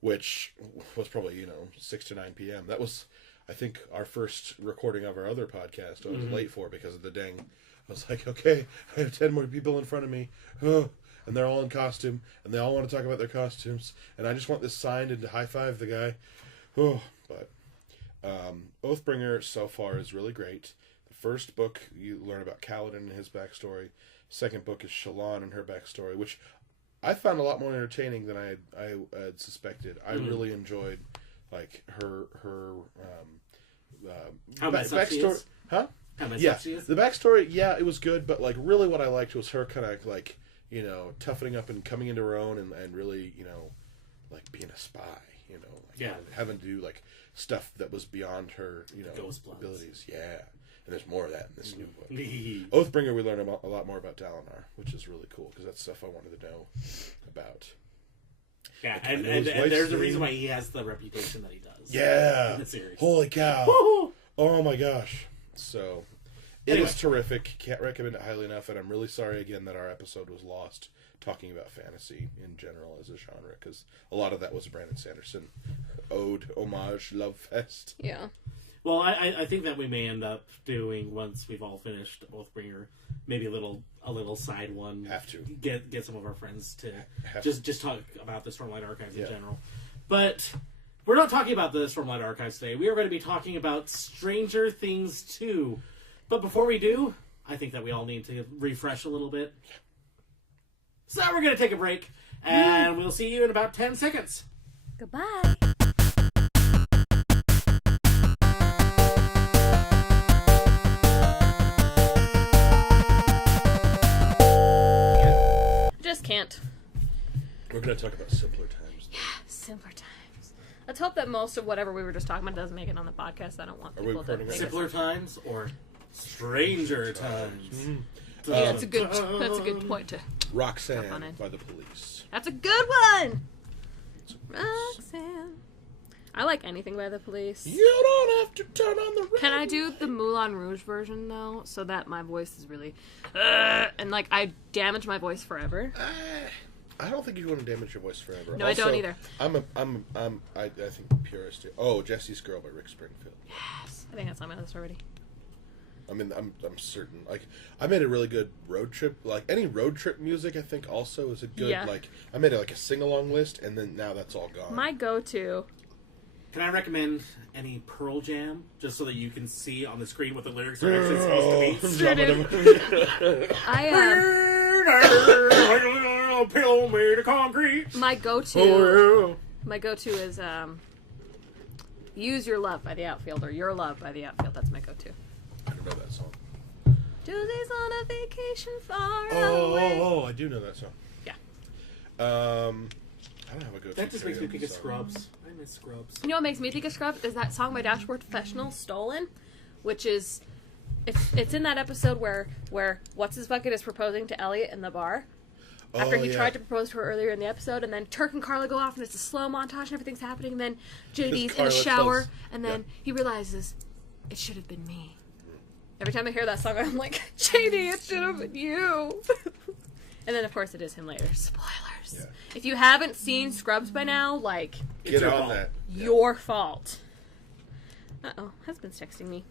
which was probably 6 to 9 p.m. That was, I think, our first recording of our other podcast. I was late for because of the dang. I was like, okay, I have 10 more people in front of me, and they're all in costume, and they all want to talk about their costumes, and I just want this signed and to high five the guy. But Oathbringer so far is really great. The first book, you learn about Kaladin and his backstory. Second book is Shallan and her backstory, which I found a lot more entertaining than I had suspected. I really enjoyed her how messed up she backstory. is? Huh? How messed Yeah, up she is? the backstory, yeah, it was good, but like really what I liked was her kind of like, you know, toughening up and coming into her own and really, you know, like being a spy, you know, like having to do like stuff that was beyond her, you know, Ghost Bloods. abilities. Yeah, and there's more of that in this new book. Oathbringer, we learn a lot more about Dalinar, which is really cool because that's stuff I wanted to know about. Yeah, I and know his wife's there's a name. reason why he has the reputation that he does. Yeah, in the series. holy cow! Woo-hoo! Oh my gosh! So it Anyway. is terrific. Can't recommend it highly enough, and I'm really sorry again that our episode was lost talking about fantasy in general as a genre because a lot of that was Brandon Sanderson ode, homage, love fest. Yeah. Well, I think that we may end up doing, once we've all finished Oathbringer, maybe a little side one. Have to get some of our friends to Have just talk about the Stormlight Archives in general. But we're not talking about the Stormlight Archives today. We are going to be talking about Stranger Things 2. But before we do, I think that we all need to refresh a little bit. So we're going to take a break, and we'll see you in about 10 seconds. Goodbye. Just can't. We're going to talk about simpler times. Simpler times. Let's hope that most of whatever we were just talking about doesn't make it on the podcast. I don't want Are we people to recording think right Simpler times or Stranger Times? Yeah, that's a good point to. Roxanne on it. by the Police. That's a good one. Roxanne. I like anything by the Police. You don't have to turn on the radio. Can I do the Moulin Rouge version though, so that my voice is really, and like I damage my voice forever? I don't think you want to damage your voice forever. No, I don't either. I think purist. Oh, Jesse's Girl by Rick Springfield. Yes, I think that's on my list already. I mean, I'm certain. Like, I made a really good road trip. Like, any road trip music, I think, also is a good, like, I made like a sing-along list, and then now that's all gone. My go-to. Can I recommend any Pearl Jam, just so that you can see on the screen what the lyrics are actually supposed to be? Pill made of concrete. My go-to is Use Your Love by the Outfield, or Your Love by the Outfield. That's my go-to. I don't know that song. Julie's on a vacation far away. Oh, I do know that song. Yeah. I don't have a go-to. That just makes me think of song. Scrubs. I miss Scrubs. You know what makes me think of Scrubs is that song by Dashboard Professional, Stolen, which is it's in that episode where what's his bucket is proposing to Elliot in the bar. After he tried to propose to her earlier in the episode, and then Turk and Carla go off, and it's a slow montage, and everything's happening, and then JD's in the shower, and then he realizes, it should have been me. Every time I hear that song, I'm like, JD, it should have been you. And then, of course, it is him later. Spoilers. Yeah. If you haven't seen Scrubs by now, like, Get your on fault. that. your fault. Uh-oh, husband's texting me.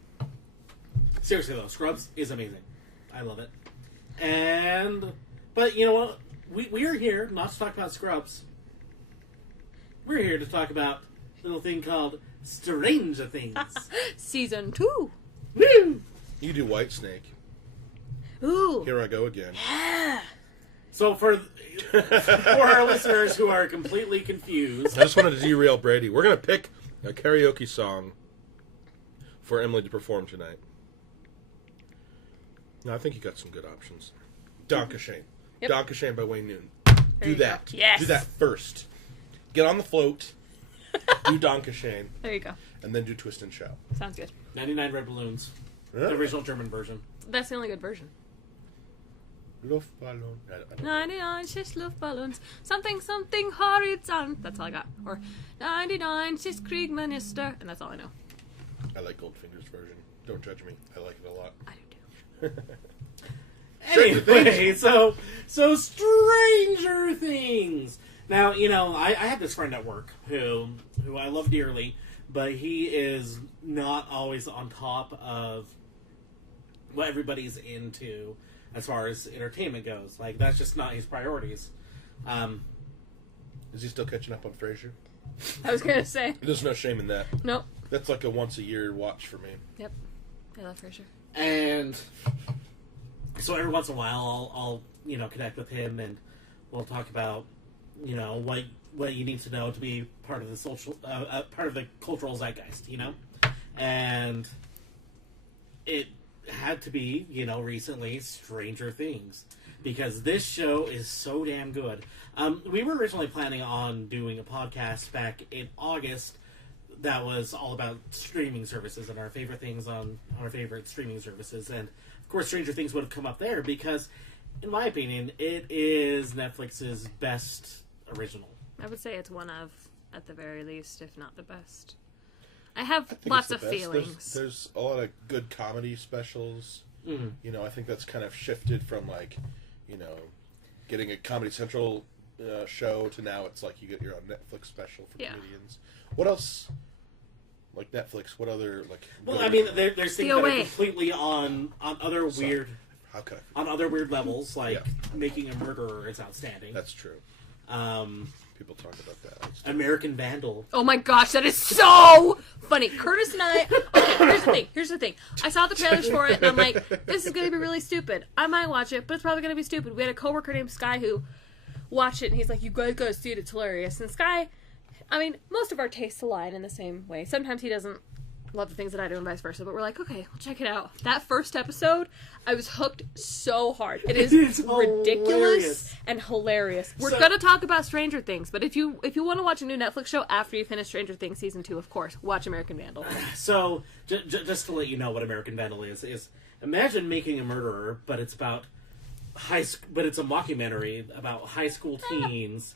Seriously though, Scrubs is amazing. I love it. But you know what? We are here not to talk about Scrubs. We're here to talk about a little thing called Stranger Things. Season 2. Woo! You do Whitesnake. Ooh. Here I go again. Yeah. So for our listeners who are completely confused, I just wanted to derail Brady. We're going to pick a karaoke song for Emily to perform tonight. No, I think you got some good options. Donkashane. Yep. Donkashane by Wayne Newton. Do you that. go. Yes. Do that first. Get on the float. Do Donkashane. There you go. And then do Twist and Shout. Sounds good. 99 Red Balloons, the original German version. That's the only good version. Luftballon. I don't know. 99 Schiss Luftballons. Something Horizont. That's all I got. Or 99 Schiss Kriegminister. And that's all I know. I like Goldfinger's version. Don't judge me. I like it a lot. I do too. Anyway, so Stranger Things. Now, you know, I have this friend at work who I love dearly, but he is not always on top of what everybody's into as far as entertainment goes. Like, that's just not his priorities. Is he still catching up on Frasier? I was going to say. There's no shame in that. Nope. That's like a once-a-year watch for me. Yep. I love Frasier. And so every once in a while, I'll you know, connect with him, and we'll talk about, you know, what you need to know to be part of the social, part of the cultural zeitgeist, you know, and had to be, recently Stranger Things. Because this show is so damn good. We were originally planning on doing a podcast back in August that was all about streaming services and our favorite things on our favorite streaming services. And, of course, Stranger Things would have come up there because, in my opinion, it is Netflix's best original. I would say it's one of, at the very least, if not the best. I have think lots it's of the best. feelings. There's a lot of good comedy specials. Mm-hmm. I think that's kind of shifted from, getting a Comedy Central show to now it's like you get your own Netflix special for comedians. What else? Like Netflix, what other, Well, I mean, there's things that are completely on other weird... How could I? On other weird levels, like Making a Murderer is outstanding. That's true. People talk about that. American Vandal. Oh my gosh, that is so funny. Curtis and I... Okay, here's the thing. I saw the trailers for it, and I'm like, this is going to be really stupid. I might watch it, but it's probably going to be stupid. We had a coworker named Sky who watched it, and he's like, you guys gotta see it, it's hilarious. And Sky, I mean, most of our tastes align in the same way. Sometimes he doesn't love the things that I do and vice versa, but we're like, okay, we'll check it out. That first episode, I was hooked so hard. It is ridiculous and hilarious. We're gonna talk about Stranger Things, but if you want to watch a new Netflix show after you finish Stranger Things season 2, of course, watch American Vandal. So, just to let you know what American Vandal is imagine Making a Murderer, but it's about but it's a mockumentary about high school teens,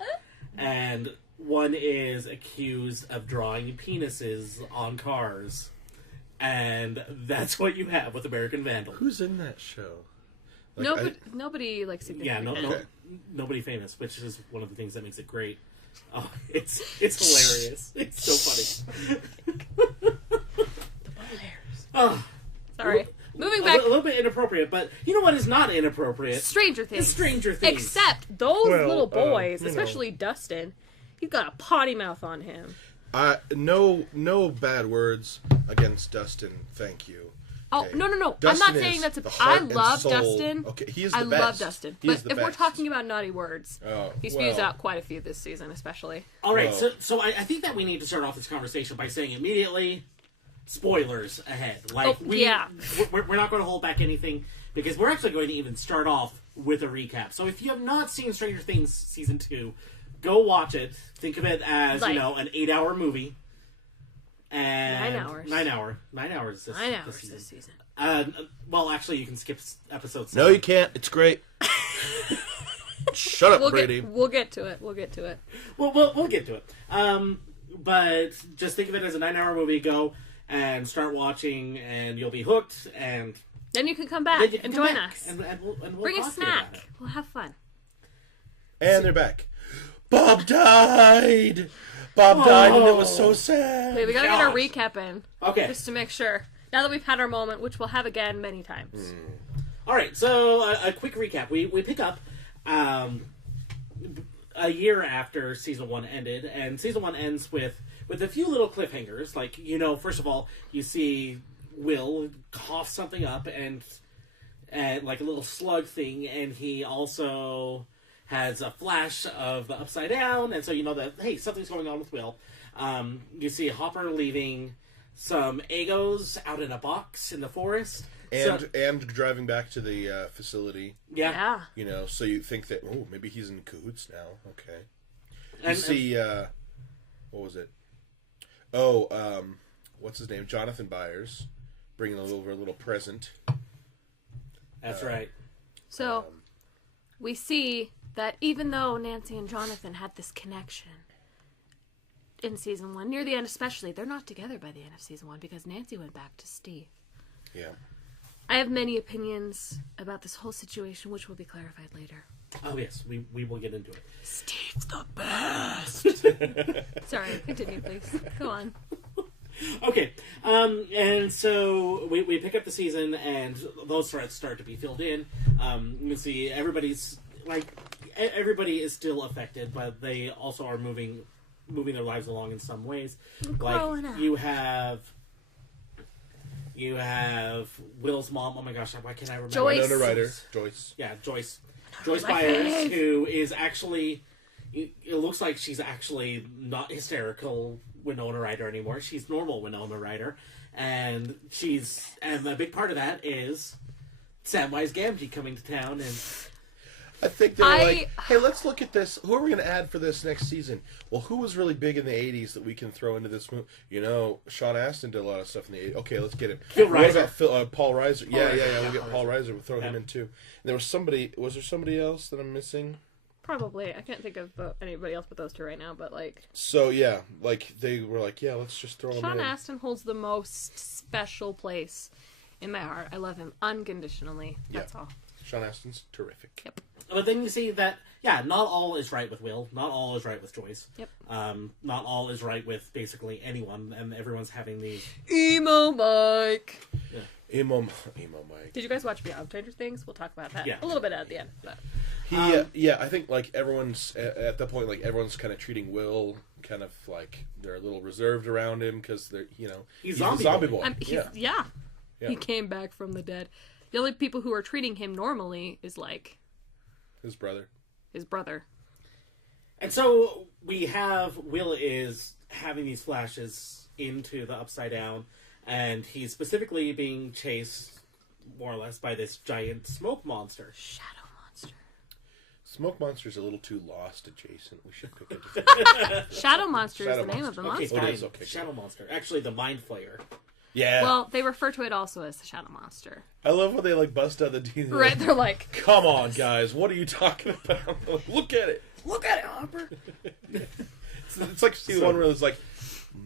and one is accused of drawing penises on cars. And that's what you have with American Vandal. Who's in that show? Nobody like significant. Yeah, nobody famous, which is one of the things that makes it great. Oh, it's hilarious. It's so funny. Oh, sorry. Moving back. A little bit inappropriate, but you know what is not inappropriate? Stranger Things. It's Stranger Things. Except those little boys, especially Dustin, he's got a potty mouth on him. No bad words against Dustin. Thank you. Oh, okay. no. Dustin I'm not saying that's I love Dustin. Okay, he is the I best. love Dustin. But if we're talking about naughty words, he spews out quite a few this season, especially. All right, so I think that we need to start off this conversation by saying immediately, spoilers ahead. We're not going to hold back anything because we're actually going to even start off with a recap. So if you have not seen Stranger Things season 2, go watch it. Think of it as an 8-hour movie. And 9 hours. 9 hours this season. Well, actually, you can skip episode 7. No, you can't. It's great. Shut up, Brady. We'll get to it. We'll get to it. But just think of it as a 9-hour movie. Go and start watching, and you'll be hooked. And then you can come back and join us. And we'll bring a snack. We'll have fun. And they're back. Bob died. Bob died, and it was so sad. Wait, we gotta get our recap in. Okay. Just to make sure. Now that we've had our moment, which we'll have again many times. All right, so a quick recap. We pick up a year after season 1 ended, and season 1 ends with a few little cliffhangers. Like, first of all, you see Will cough something up and like a little slug thing, and he also has a flash of the Upside Down, and so you know that, hey, something's going on with Will. You see Hopper leaving some Eggos out in a box in the forest. And driving back to the facility. Yeah. So you think that, maybe he's in cahoots now. Okay. You see, what was it? What's his name? Jonathan Byers, bringing over a little present. That's right. So, we see that even though Nancy and Jonathan had this connection in season 1, near the end especially, they're not together by the end of season 1 because Nancy went back to Steve. Yeah. I have many opinions about this whole situation, which will be clarified later. Oh, yes, we will get into it. Steve's the best! Sorry, continue, please. Go on. Okay, and so we pick up the season, and those threads start to be filled in. You can see everybody is still affected, but they also are moving their lives along in some ways. Growing up. You have Will's mom. Oh my gosh, why can't I remember? Joyce. Winona Ryder. Joyce. Yeah, Joyce. Joyce Byers, who is actually... It looks like she's actually not hysterical Winona Ryder anymore. She's normal Winona Ryder. and a big part of that is Samwise Gamgee coming to town, and I think they were like, hey, let's look at this. Who are we going to add for this next season? Well, who was really big in the 80s that we can throw into this movie? You know, Sean Astin did a lot of stuff in the 80s. Okay, let's get him. Phil What Reiser. about Paul Reiser? Yeah, we'll get Paul Paul Reiser. Reiser. We'll throw him in too. And there was there somebody else that I'm missing? Probably. I can't think of anybody else but those two right now, but like... So, yeah, like, they were like, yeah, let's just throw him Sean in. Astin holds the most special place in my heart. I love him unconditionally. That's all. Sean Astin's terrific. Yep. But then you see that, yeah, not all is right with Will. Not all is right with Joyce. Yep. Not all is right with basically anyone, and everyone's having these... Emo Mike! Emo Mike. Did you guys watch Beyond Stranger Things? We'll talk about that Yeah. a little bit at the end. But I think, like, everyone's, at that point, like, everyone's kind of treating Will kind of like they're a little reserved around him because they're, you know, He's the zombie boy. Yeah. He came back from the dead. The only people who are treating him normally is, like... His brother. And so we have Will is having these flashes into the Upside Down, and he's specifically being chased, more or less, by this giant smoke monster. Shadow monster. Smoke monster's a little too lost adjacent. We should pick a different... Shadow monster Shadow is the name of the Okay, monster. Oh, fine. it is, okay. Shadow monster. Actually, the Mind Flayer. Yeah. Well, they refer to it also as the Shadow Monster. I love when they, like, bust out the teeth. Right? They're like... Come on, guys. What are you talking about? Look at it. Look at it, Hopper! It's like see the one where it's like,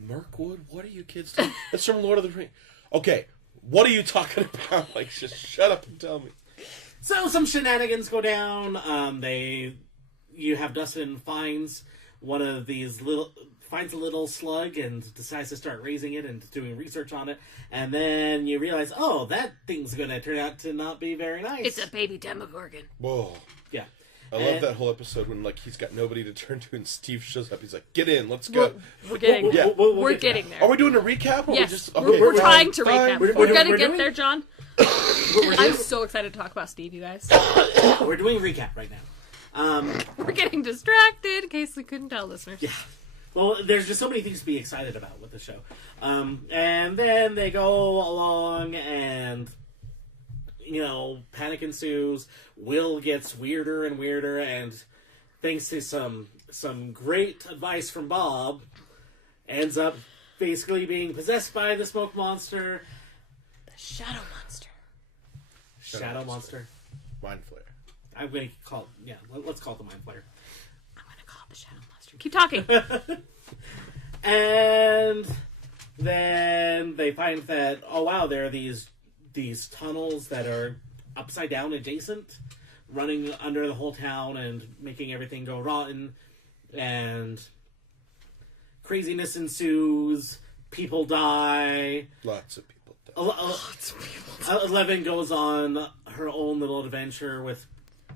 Mirkwood, what are you kids doing? That's from Lord of the Rings. Okay, what are you talking about? Like, just shut up and tell me. So some shenanigans go down. You have Dustin finds a little slug and decides to start raising it and doing research on it. And then you realize, oh, that thing's going to turn out to not be very nice. It's a baby Demogorgon. Whoa. Yeah. I love that whole episode when, like, he's got nobody to turn to and Steve shows up. He's like, get in, let's go. We're getting there. We'll We're get to getting that. there. Are we doing a recap? Or Yes, we're we're trying to fine. recap. We're We're gonna we're get doing- there, John. We're I'm so excited to talk about Steve, you guys. We're doing recap right now. We're getting distracted, in case we couldn't tell, listeners. Yeah. Well, there's just so many things to be excited about with the show. And then they go along and, you know, panic ensues. Will gets weirder and weirder, and thanks to some great advice from Bob, ends up basically being possessed by the smoke monster. The Shadow Monster. Shadow monster. Mind Flayer. I'm going to call it, let's call it the Mind Flayer. I'm gonna call it the Shadow Monster. Keep talking. And then they find that, oh wow, there are these tunnels that are upside down adjacent, running under the whole town and making everything go rotten, and craziness ensues, people die. Lots of people die. 11 goes on her own little adventure with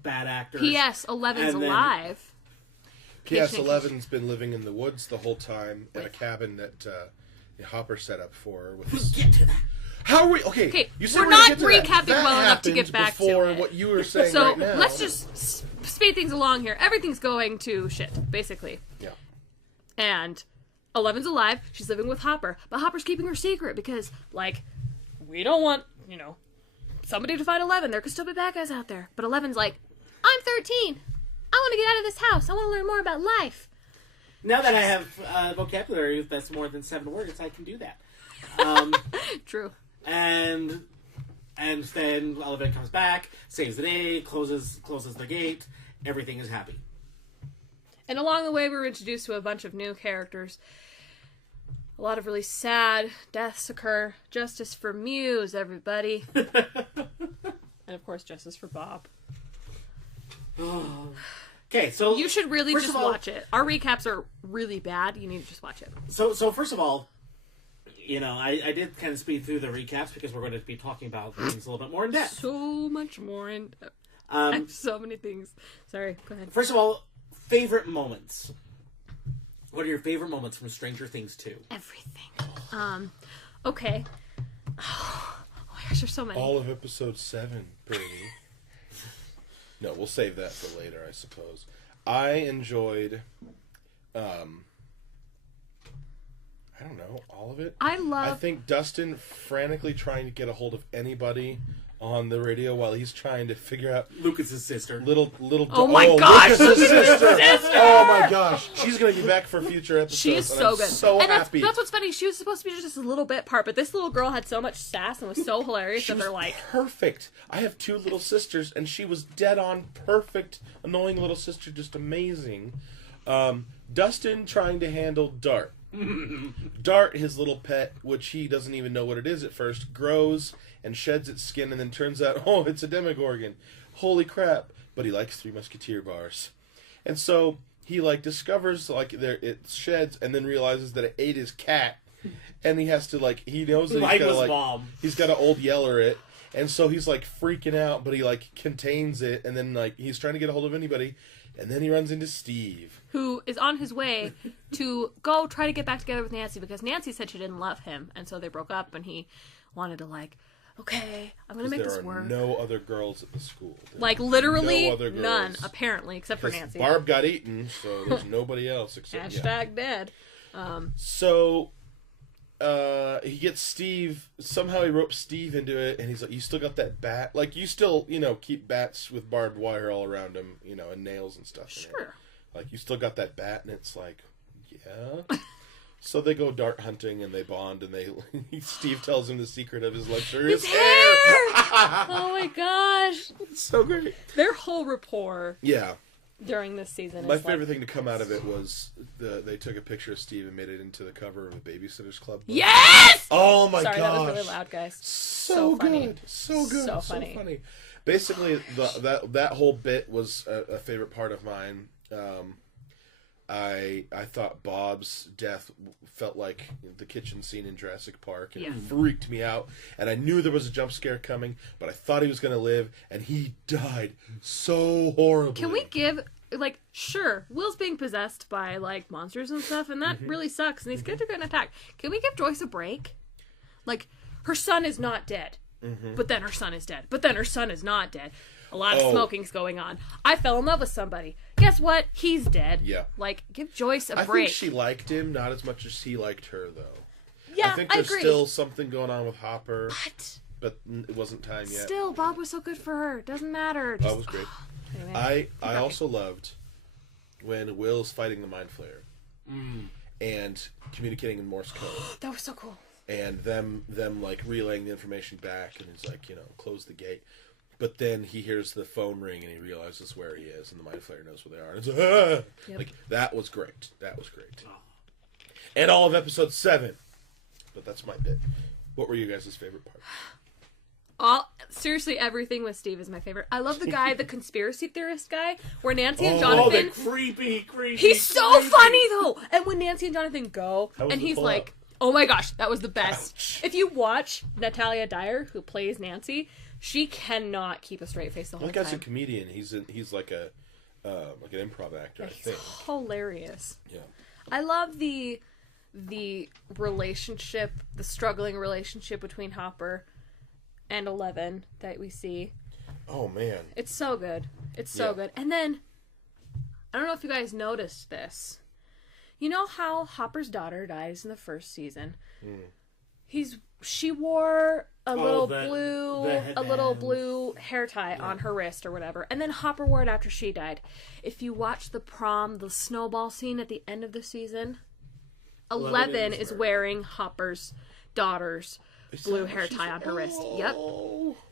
bad actors. P.S. 11's And then- alive. P.S. Patient- 11's been living in the woods the whole time in a cabin that Hopper set up for her. With his... Get to that. How are we? Okay, Okay, you said we're we're gonna not get to that. recapping That well enough to get happened back to before it. what you were saying So right now. let's just speed things along here. Everything's going to shit, basically. Yeah. And 11's alive. She's living with Hopper. But Hopper's keeping her secret because, like, we don't want, somebody to find 11. There could still be bad guys out there. But 11's like, I'm 13. I want to get out of this house. I want to learn more about life. Now that I have vocabulary that's more than 7 words, I can do that. True. And then 11 comes back, saves the day, closes the gate. Everything is happy. And along the way, we were introduced to a bunch of new characters. A lot of really sad deaths occur. Justice for Muse, everybody. And of course, justice for Bob. Okay, so You should really first just of all- watch it. Our recaps are really bad. You need to just watch it. So first of all, I did kind of speed through the recaps because we're going to be talking about things a little bit more in depth. So much more in depth. I have so many things. Sorry, go ahead. First of all, favorite moments. What are your favorite moments from Stranger Things 2? Everything. Okay. Oh my gosh, there's so many. All of episode 7, Brady. No, we'll save that for later, I suppose. I enjoyed... I don't know, all of it. I think Dustin frantically trying to get a hold of anybody on the radio while he's trying to figure out Lucas's sister. Little. Oh my gosh, Lucas's sister! sister! Oh my gosh, she's gonna be back for future episodes. She is and so I'm good. So and happy. that's what's funny. She was supposed to be just a little bit part, but this little girl had so much sass and was so hilarious She that was they're like, perfect. I have 2 little sisters, and she was dead on perfect. Annoying little sister, just amazing. Dustin trying to handle Dart. Dart, his little pet, which he doesn't even know what it is at first, grows and sheds its skin, and then turns out, oh, it's a Demogorgon. Holy crap! But he likes Three Musketeer bars, and so he discovers it sheds, and then realizes that it ate his cat, and he has to he knows that he's got to old yeller it, and so he's freaking out, but he contains it, and then he's trying to get a hold of anybody. And then he runs into Steve, who is on his way to go try to get back together with Nancy because Nancy said she didn't love him, and so they broke up, and he wanted to okay, I'm gonna make this work. There are no other girls at the school. Literally no other girls. none, apparently, except for Nancy. Barb got eaten, so there's nobody else except # dead. So he gets Steve. Somehow he ropes Steve into it, and he's like, "You still got that bat? You still, keep bats with barbed wire all around him, and nails and stuff. Sure. You still got that bat?" And it's yeah. So they go dart hunting, and they bond, and Steve tells him the secret of his luxurious hair. Oh my gosh, it's so great. Their whole rapport. Yeah. During this season, my favorite thing to come out of it was they took a picture of Steve and made it into the cover of a Babysitter's Club book. Yes! Oh my gosh! Sorry, that was really loud, guys. So funny. Good, so good, so funny. Basically, that whole bit was a favorite part of mine. I thought Bob's death felt like the kitchen scene in Jurassic Park, and it freaked me out. And I knew there was a jump scare coming, but I thought he was going to live, and he died so horribly. Can we give, sure, Will's being possessed by, monsters and stuff, and that really sucks, and he's going to get an attack. Can we give Joyce a break? Her son is not dead, but then her son is dead, but then her son is not dead. A lot of smoking's going on. I fell in love with somebody. Guess what? He's dead. Yeah. Give Joyce a break. I think she liked him, not as much as he liked her, though. Yeah, I think there's agree. still something going on with Hopper. But it wasn't time yet. Still, Bob was so good for her. Doesn't matter. Bob was great. Anyway, I also loved when Will's fighting the Mind Flayer and communicating in Morse code. That was so cool. And them relaying the information back, and he's close the gate. But then he hears the phone ring, and he realizes where he is, and the Mind Flayer knows where they are. And it's yep. That was great. That was great. And all of episode 7. But that's my bit. What were you guys' favorite part? Seriously, everything with Steve is my favorite. I love the guy, the conspiracy theorist guy, where Nancy and Jonathan... Oh, the creepy. He's so funny, though! And when Nancy and Jonathan go, and he's like, oh my gosh, that was the best. Ouch. If you watch Natalia Dyer, who plays Nancy... She cannot keep a straight face the whole time. That guy's a comedian. He's like an improv actor. I think hilarious. Yeah, I love the relationship, the struggling relationship between Hopper and 11 that we see. Oh man, it's so good. It's so good. And then I don't know if you guys noticed this. You know how Hopper's daughter dies in the first season? She wore a little blue hair tie on her wrist or whatever, and then Hopper wore it after she died. If you watch the prom, the snowball scene at the end of the season, 11 is wearing Hopper's daughter's blue hair tie on her wrist. Yep,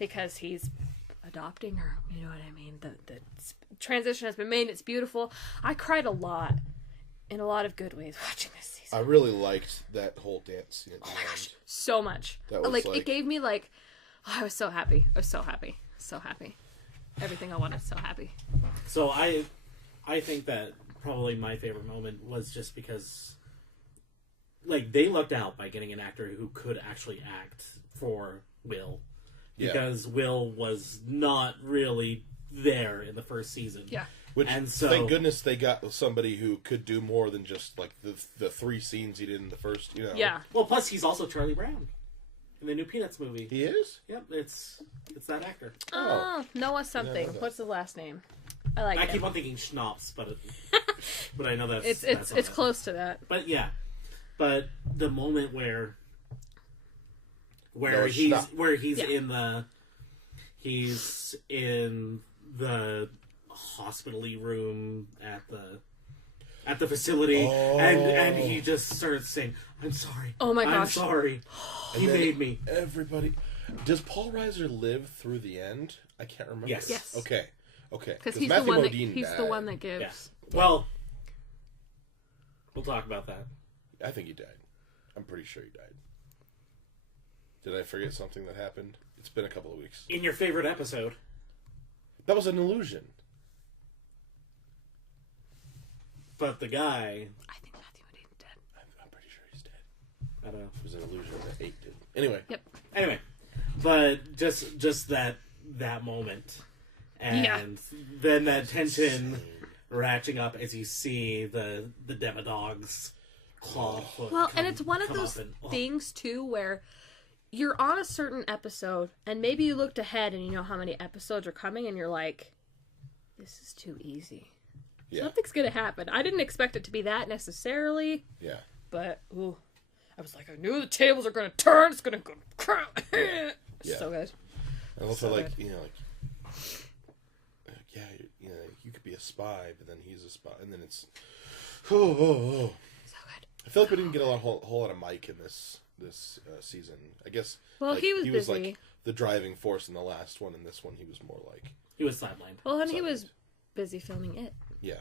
because he's adopting her. You know what I mean? The transition has been made. It's beautiful. I cried a lot, in a lot of good ways, watching this season. I really liked that whole dance scene at the end. So much. That was it gave me I was so happy. I was so happy. So happy. Everything I wanted, so happy. So I think that probably my favorite moment was just because they lucked out by getting an actor who could actually act for Will. Because Will was not really there in the first season. Yeah. And so, thank goodness they got somebody who could do more than just the 3 scenes he did in the first. Yeah. Well, plus he's also Charlie Brown in the new Peanuts movie. He is. Yep, it's that actor. Oh, Noah something. What's the last name? I keep on thinking Schnapps, but I know that's it's close to that. But yeah, but the moment where No, he's stop. he's in the hospital-y room at the facility, and he just starts saying, "I'm sorry. Oh my I'm gosh. sorry. He And then made me." Everybody, does Paul Reiser live through the end? I can't remember. Yes. Yes. Okay. Because he's Matthew the one Modine he's died. the one that gives. Yeah. Well, we'll talk about that. I think he died. I'm pretty sure he died. Did I forget something that happened? It's been a couple of weeks. In your favorite episode, That was an illusion. but the guy, I think Matthew Modine's dead. I'm pretty sure he's dead. I don't know. It was an illusion that 8 did. Anyway. Yep. Anyway, but just that moment, and Yeah. then that tension ratcheting up as you see the Demodogs claw foot. Well, come- and it's one of come those up and- oh. things too where you're on a certain episode and maybe you looked ahead and you know how many episodes are coming and you're like, this is too easy. Yeah. Something's gonna happen. I didn't expect it to be that necessarily, Yeah. but ooh, I was like, I knew the tables are gonna turn. It's gonna go. Yeah. So good. I also So like, good. you know, yeah, you know, you could be a spy, but then he's a spy, and then it's, oh. So good. I feel like we didn't get a whole lot of Mike in this season. I guess. Well, like, he was busy. like the driving force in the last one. In this one, he was more like, He was sidelined. Well, and he So was busy filming it. yeah,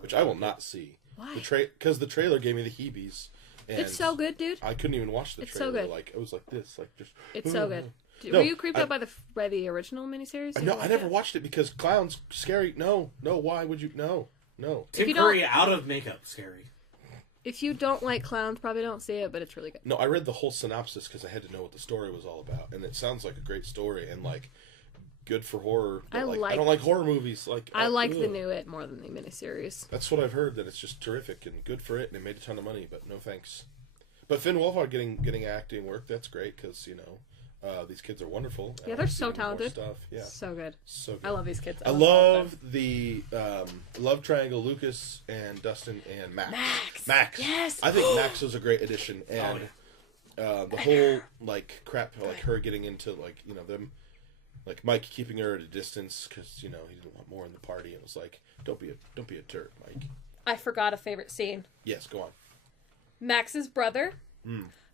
which I will not see. Why? Because the trailer gave me the heebies. And It's so good, dude. I couldn't even watch the It's so trailer. good. Like it was like this, like just. It's so good. No, Were you creeped I- out by the original miniseries? You No, didn't I like never it? watched it because clowns scary. No. Why would you? No. Tim you Curry out of makeup, scary. If you don't like clowns, probably don't see it, but it's really good. No, I read the whole synopsis because I had to know what the story was all about, and it sounds like a great story and like good for horror. But, I don't like horror movies. Like I like the ugh. new It more than the miniseries. That's what I've heard. That it's just terrific and good for it, and it made a ton of money. But no thanks. But Finn Wolfhard getting acting work, that's great because you know these kids are wonderful. Yeah, I they're wanna so see more talented. Stuff. Yeah, So good. so good. I love these kids. I all of love them. the love triangle, Lucas and Dustin and Max. Max! Yes! I think Max was a great addition, and the whole like crap, like her getting into like you know them, like Mike keeping her at a distance because you know he didn't want more in the party. It was like don't be a turd, Mike. I forgot a favorite scene. Yes, go on. Max's brother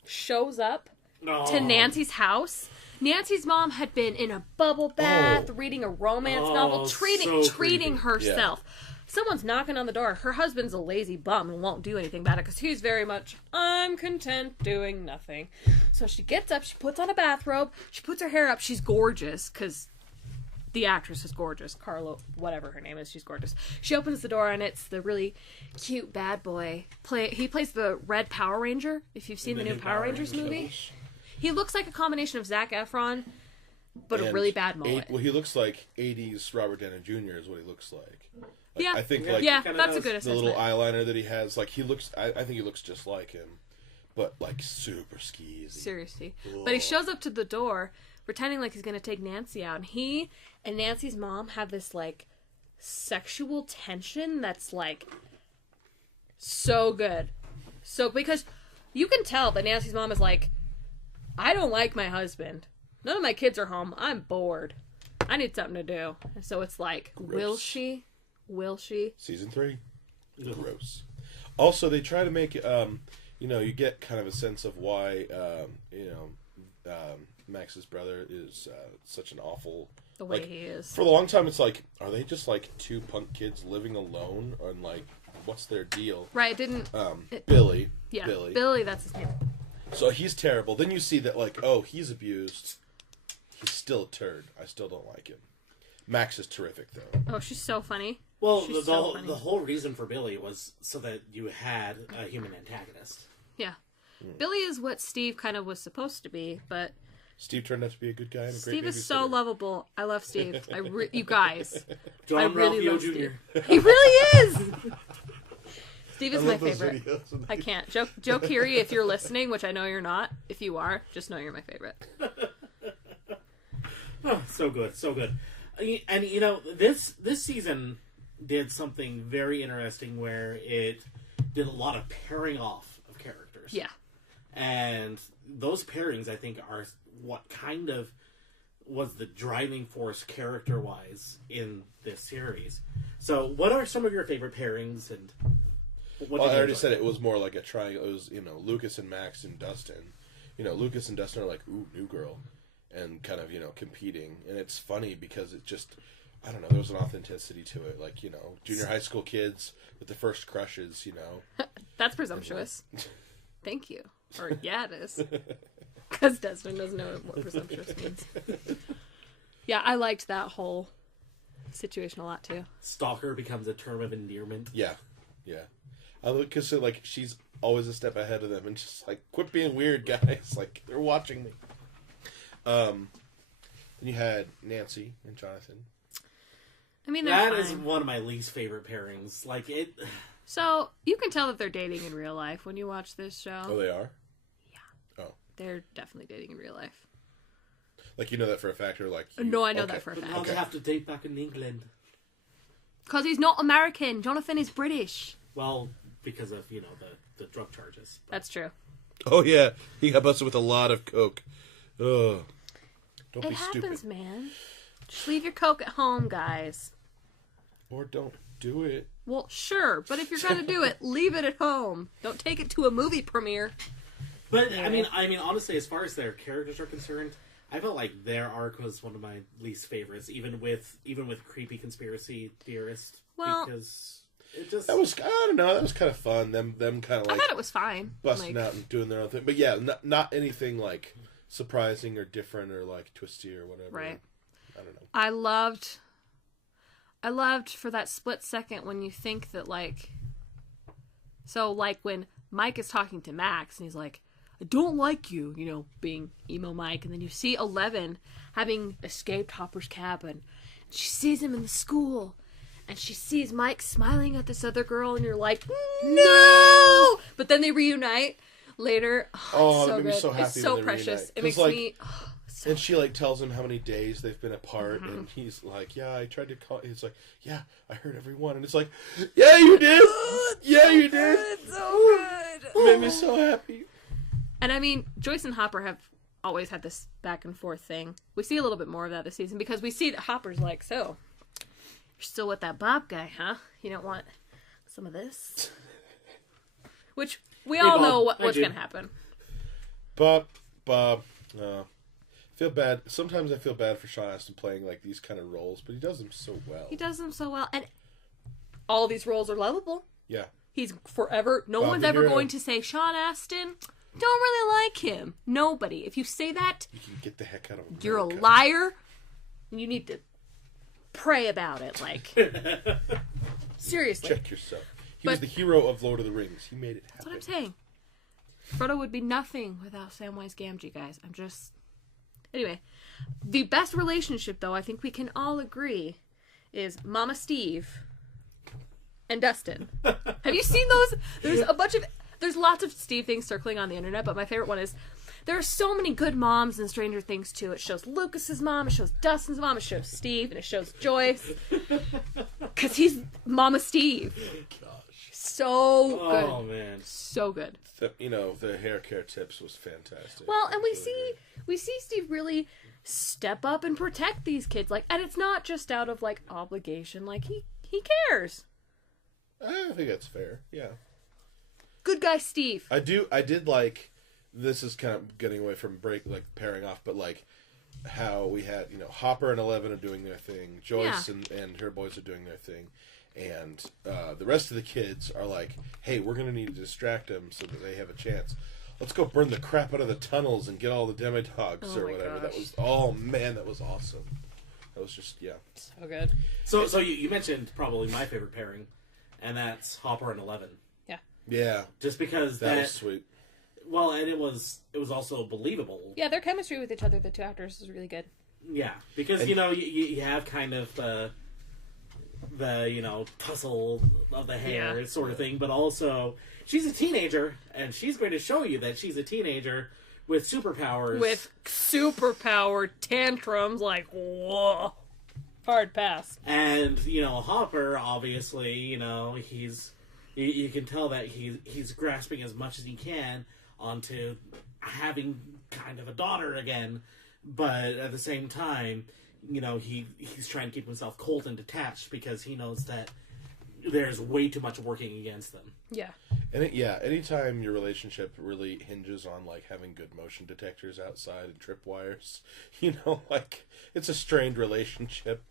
shows up No. to Nancy's house. Nancy's mom had been in a bubble bath, reading a romance novel, treating creepy. herself. Someone's knocking on the door. Her husband's a lazy bum and won't do anything about it because he's very much, I'm content doing nothing. So she gets up, she puts on a bathrobe, she puts her hair up. She's gorgeous because the actress is gorgeous. Carlo, whatever her name is, she's gorgeous. She opens the door and it's the really cute bad boy. He plays the Red Power Ranger, if you've seen the new Power Rangers movie. He looks like a combination of Zac Efron, but a And think bad mullet. Well, he looks like '80s Robert Downey Jr. is what he looks like. Yeah. I think Yeah. like Yeah, kinda that's a does. good the assessment. little eyeliner that he has, like he looks. I think he looks just like him, but like super skeezy. Seriously. But he shows up to the door, pretending like he's going to take Nancy out. And he and Nancy's mom have this, like, sexual tension that's, like, so good. So, because you can tell that Nancy's mom is like, I don't like my husband. None of my kids are home. I'm bored. I need something to do. And so it's like, will Gross. she? Will she? Season 3. Gross. Also, they try to make, you know, you get kind of a sense of why, you know, Max's brother is such an awful. The way like, he is. For a long time, it's like, are they just like two punk kids living alone, and like, what's their deal? Right, it didn't... Billy. Yeah, Billy. Billy, that's his name. So he's terrible. Then you see that, like, oh, he's abused. He's still a turd. I still don't like him. Max is terrific, though. Oh, she's so funny. Well, She's the so funny. whole reason for Billy was so that you had a human antagonist. Yeah. Billy is what Steve kind of was supposed to be, but Steve turned out to be a good guy and a great Steve is so babysitter. lovable. I love Steve. You guys. John I really Ralphio love Jr. Steve. He really is! Steve is I my love those favorite. videos. I can't. Joe Keery, if you're listening, which I know you're not, if you are, just know you're my favorite. Oh, so good, so good. And you know, this season did something very interesting where it did a lot of pairing off of characters. Yeah. And those pairings, I think, are what kind of was the driving force character-wise in this series. So, what are some of your favorite pairings, and what Well, did I you already enjoy? said it was more like a triangle. It was, Lucas and Max and Dustin. Lucas and Dustin are like, ooh, new girl. And kind of, competing. And it's funny because it just, I don't know, there was an authenticity to it. Like, junior high school kids with the first crushes, That's presumptuous. Thank you. Or, yeah, it is. Because Desmond doesn't know what presumptuous means. Yeah, I liked that whole situation a lot, too. Stalker becomes a term of endearment. Yeah. I look, because, like, she's always a step ahead of them. And just, like, quit being weird, guys. Like, they're watching me. And you had Nancy and Jonathan. I mean, they're That fine. is one of my least favorite pairings. Like, it... So, you can tell that they're dating in real life when you watch this show. Oh, they are? They're definitely dating in real life. Like, you know that for a fact, or like... No, I know okay. that for a But fact. now they have to date back in England. Because he's not American. Jonathan is British. Well, because of, the drug charges. That's true. Oh, yeah. He got busted with a lot of coke. Ugh. Don't It be happens, stupid. man. Just leave your Coke at home, guys. Or don't do it. Well, sure, but if you're going to do it, leave it at home. Don't take it to a movie premiere. But I mean, honestly, as far as their characters are concerned, I felt like their arc was one of my least favorites, even with creepy conspiracy theorist. Well, because it just That was, I don't know, that was kind of fun. Them kind of I like thought it was fine. busting Like, out and doing their own thing. But yeah, not anything like surprising or different or like twisty or whatever. right. I don't know. I loved for that split second when you think that like when Mike is talking to Max and he's like, I don't like you, being emo Mike, and then you see 11 having escaped Hopper's cabin. She sees him in the school, and she sees Mike smiling at this other girl, and you're like, no! But then they reunite later. Oh, It's that so made me good. so happy It's so when they precious. reunite. It 'Cause, makes like, me... And she like tells him how many days they've been apart, Mm-hmm. and he's like, "Yeah, I tried to call." He's like, "Yeah, I heard every one," and it's like, "Yeah, you did. Yeah, you did." It's so good. It made me so happy. And I mean, Joyce and Hopper have always had this back and forth thing. We see a little bit more of that this season because we see that Hopper's like, so, you're still with that Bob guy, huh? You don't want some of this? Which we all Bob, know I what's do. going to happen. Bob, feel bad. Sometimes I feel bad for Sean Astin playing like these kind of roles, but he does them so well. He does them so well. And all these roles are lovable. Yeah. He's forever, no Bob one's the ever hero. going to say, Sean Astin, don't really like him. Nobody. If you say that, You can get the heck out of him. you're a liar. You need to pray about it. Like, seriously. Check yourself. He was But- the hero of Lord of the Rings. He made it happen. That's what I'm saying. Frodo would be nothing without Samwise Gamgee, guys. Anyway, the best relationship, though, I think we can all agree, is Mama Steve and Dustin. Have you seen those? There's lots of Steve things circling on the internet, but my favorite one is there are so many good moms in Stranger Things too. It shows Lucas's mom, it shows Dustin's mom, it shows Steve, and it shows Joyce. Because he's Mama Steve. So good. Oh man. So good. The hair care tips was fantastic. Well, and we Really see good. Steve really step up and protect these kids, and it's not just out of obligation. He cares. I think that's fair. Yeah. Good guy, Steve. I did like. This is kind of getting away from pairing off, but how we had Hopper and 11 are doing their thing, Joyce and her boys are doing their thing, and the rest of the kids are like, hey, we're gonna need to distract them so that they have a chance. Let's go burn the crap out of the tunnels and get all the demi-dogs Oh or my whatever. gosh. That was awesome. That was just So good. So you mentioned probably my favorite pairing, and that's Hopper and 11. yeah. Just because That was sweet. Well, and it was also believable. Yeah, their chemistry with each other, the two actors, is really good. Yeah, because you have kind of the tussle of the hair sort of thing, but also she's a teenager, and she's going to show you that she's a teenager with superpowers. With superpower tantrums, whoa. Hard pass. And Hopper, obviously, You can tell that he's grasping as much as he can onto having kind of a daughter again, but at the same time, he's trying to keep himself cold and detached because he knows that there's way too much working against them. Yeah. And anytime your relationship really hinges on like having good motion detectors outside and tripwires, like it's a strained relationship.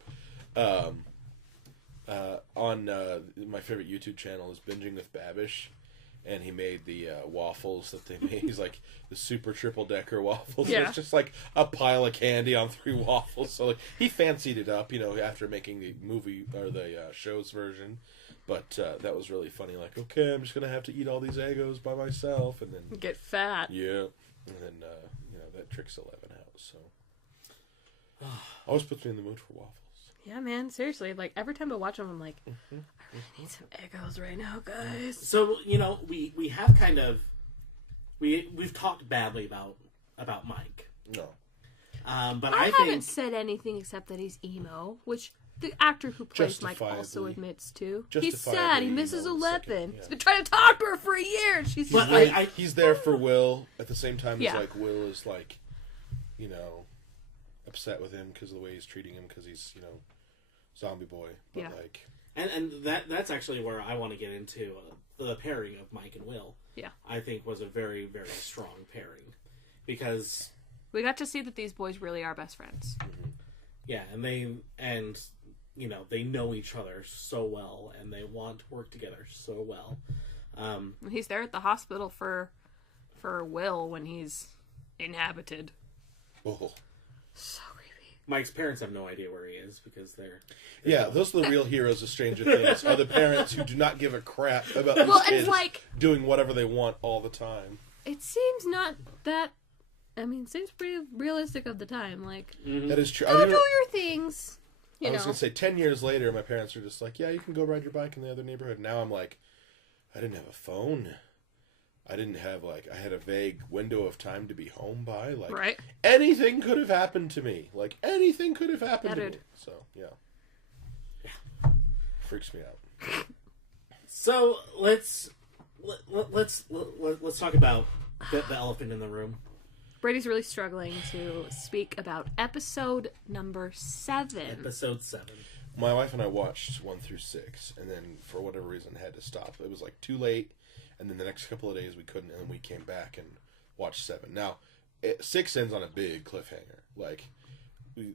On my favorite YouTube channel is Binging with Babish, and he made the waffles that they made. He's like the super triple decker waffles. Yeah. And it's just like a pile of candy on 3 waffles. So like he fancied it up, after making the movie or the show's version. But that was really funny. Like, okay, I'm just gonna have to eat all these Eggos by myself, and then Get fat. yeah, and then that tricks 11 out. So always puts me in the mood for waffles. Yeah, man. Seriously, like every time I watch them, I'm like, I really need some Eggos right now, guys. So we have kind of we've talked badly about Mike. No. But I I haven't think said anything except that he's emo, which the actor who plays Mike also Justifiably. admits to. He's sad. He Justifiably misses emo is second, 11. yeah. He's been trying to talk to her for a year. And she's But like, He's there for Will at the same time as Yeah. like Will is like, upset with him because of the way he's treating him because he's zombie boy. But Yeah. like, and that's actually where I want to get into the pairing of Mike and Will. Yeah. I think was a very, very strong pairing because we got to see that these boys really are best friends. yeah, and they know each other so well and they want to work together so well. He's there at the hospital for Will when he's inhabited. oh. So creepy. Mike's parents have no idea where he is because they're Yeah, those are the real heroes of Stranger Things, are the parents who do not give a crap about these Well, kids it's like, doing whatever they want all the time. it seems not that. I mean, it seems pretty realistic of the time. Like, That is true. go do your things. I was going to say, 10 years later, my parents are just like, yeah, you can go ride your bike in the other neighborhood. Now I'm like, I didn't have a phone. I didn't have, I had a vague window of time to be home by. Like, Right. anything could have happened to me. Like, anything could have happened to me. dude. So, yeah. Freaks me out. So let's talk about the elephant in the room. Brady's really struggling to speak about episode number 7. Episode 7. My wife and I watched 1 through 6, and then for whatever reason had to stop. It was too late, and then the next couple of days we couldn't, and then we came back and watched 7. Now, 6 ends on a big cliffhanger.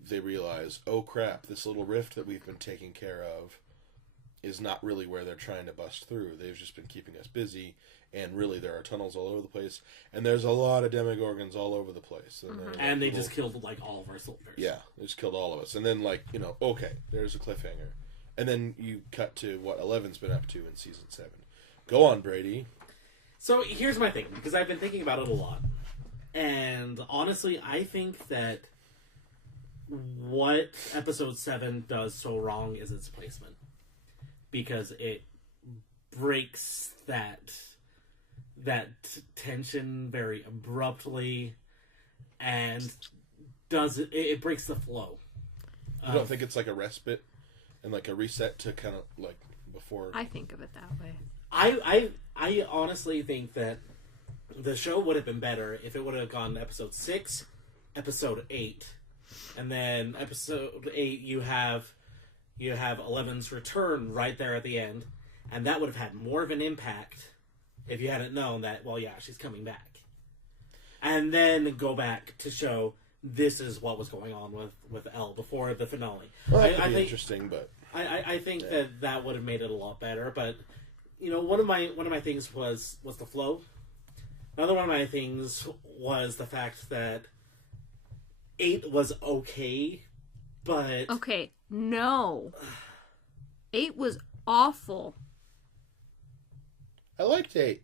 They realize, oh crap, this little rift that we've been taking care of is not really where they're trying to bust through. They've just been keeping us busy, and really there are tunnels all over the place, and there's a lot of demogorgons all over the place. And they just killed all of our soldiers. Yeah, they just killed all of us. And then okay, there's a cliffhanger. And then you cut to what 11's been up to in season 7. Go on, Brady. So here's my thing, because I've been thinking about it a lot. And honestly, I think that what episode 7 does so wrong is its placement. Because it breaks that tension very abruptly and it breaks the flow. You don't think it's like a respite and like a reset to kind of before? I think of it that way. I honestly think that the show would have been better if it would have gone to episode 6, episode 8, and then episode 8 you have 11's return right there at the end, and that would have had more of an impact if you hadn't known that, well, yeah, she's coming back. And then go back to show this is what was going on with Elle before the finale. Well, that could I be think, interesting, but I think that would have made it a lot better. But one of my things was the flow. Another one of my things was the fact that 8 was okay, but Okay, no. 8 was awful. I liked 8.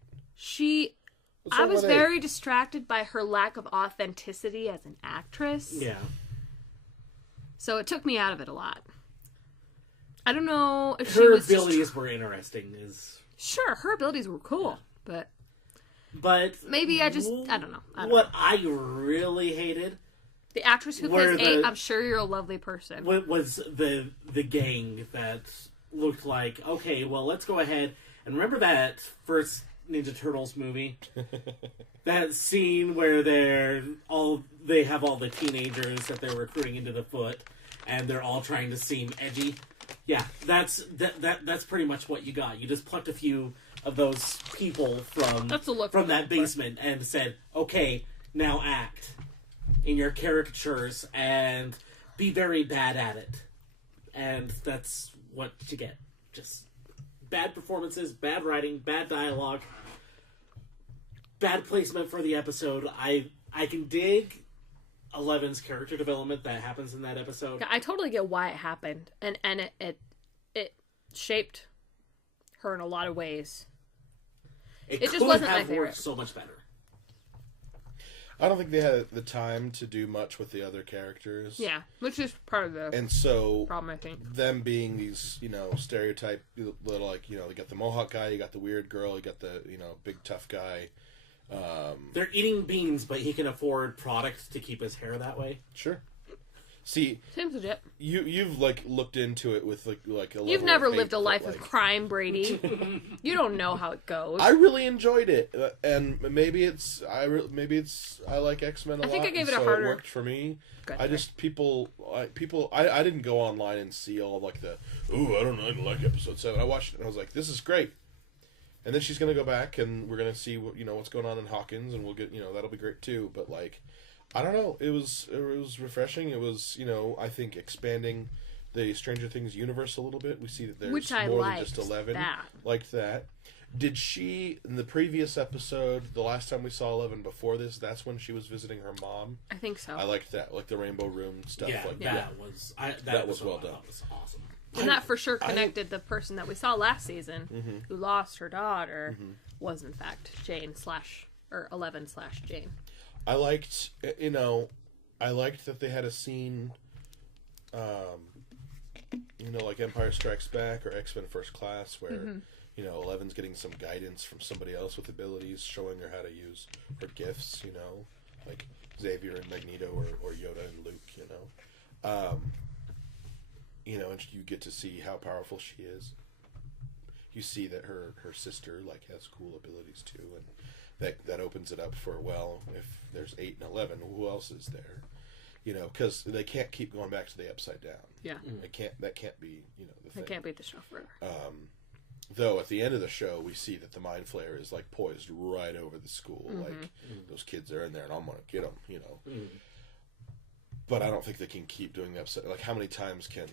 What's I wrong was with 8? very distracted by her lack of authenticity as an actress. yeah. So it took me out of it a lot. I don't know if she Her was abilities were interesting. Sure, her abilities were cool, but maybe I don't know. What I really hated The actress who Where plays 8, the- I'm sure you're a lovely person. was the gang that looked like, okay, well, let's go ahead And remember that first Ninja Turtles movie? That scene where they have all the teenagers that they're recruiting into the foot, and they're all trying to seem edgy. Yeah, that's pretty much what you got. You just plucked a few of those people from that basement and said, okay, now act in your caricatures and be very bad at it. And that's what you get. Just bad performances, bad writing, bad dialogue, bad placement for the episode. I can dig Eleven's character development that happens in that episode. I totally get why it happened, and it shaped her in a lot of ways. It just could wasn't my have favorite. worked so much better. I don't think they had the time to do much with the other characters. Yeah, which is part of the And so, problem, I think. them being these, stereotype little, you got the Mohawk guy, you got the weird girl, you got the, big tough guy. They're eating beans, but he can afford products to keep his hair that way. Sure. See, Seems legit. you've looked into it with like a You've level never of hate lived a that, life of crime, Brady. You don't know how it goes. I really enjoyed it, and maybe it's I like X-Men a lot. I think I gave it a so harder- It worked for me. Good, I just I didn't go online and see all I don't like episode 7. I watched it and I was like, this is great. And then she's gonna go back and we're gonna see what's going on in Hawkins, and we'll get that'll be great too. But I don't know. It was refreshing. It was I think expanding the Stranger Things universe a little bit. We see that there's Which I more than liked just 11. that. Liked that. Did she in the previous episode? The last time we saw 11 before this, that's when she was visiting her mom. I think so. I liked that, like the Rainbow Room stuff. Yeah, that. that was well done. That was awesome. And that for sure connected the person that we saw last season who lost her daughter was in fact Jane or 11/Jane. I liked, I liked that they had a scene, like Empire Strikes Back or X-Men First Class, where, 11's getting some guidance from somebody else with abilities, showing her how to use her gifts, like Xavier and Magneto or Yoda and Luke, and you get to see how powerful she is. You see that her sister, has cool abilities too, and that opens it up for, if there's 8 and 11, who else is there? Because they can't keep going back to the Upside Down. Yeah. That can't be, the thing. They can't beat the show forever. Though at the end of the show, we see that the Mind Flayer is poised right over the school. Those kids are in there, and I'm gonna get them. But I don't think they can keep doing the Upside. How many times can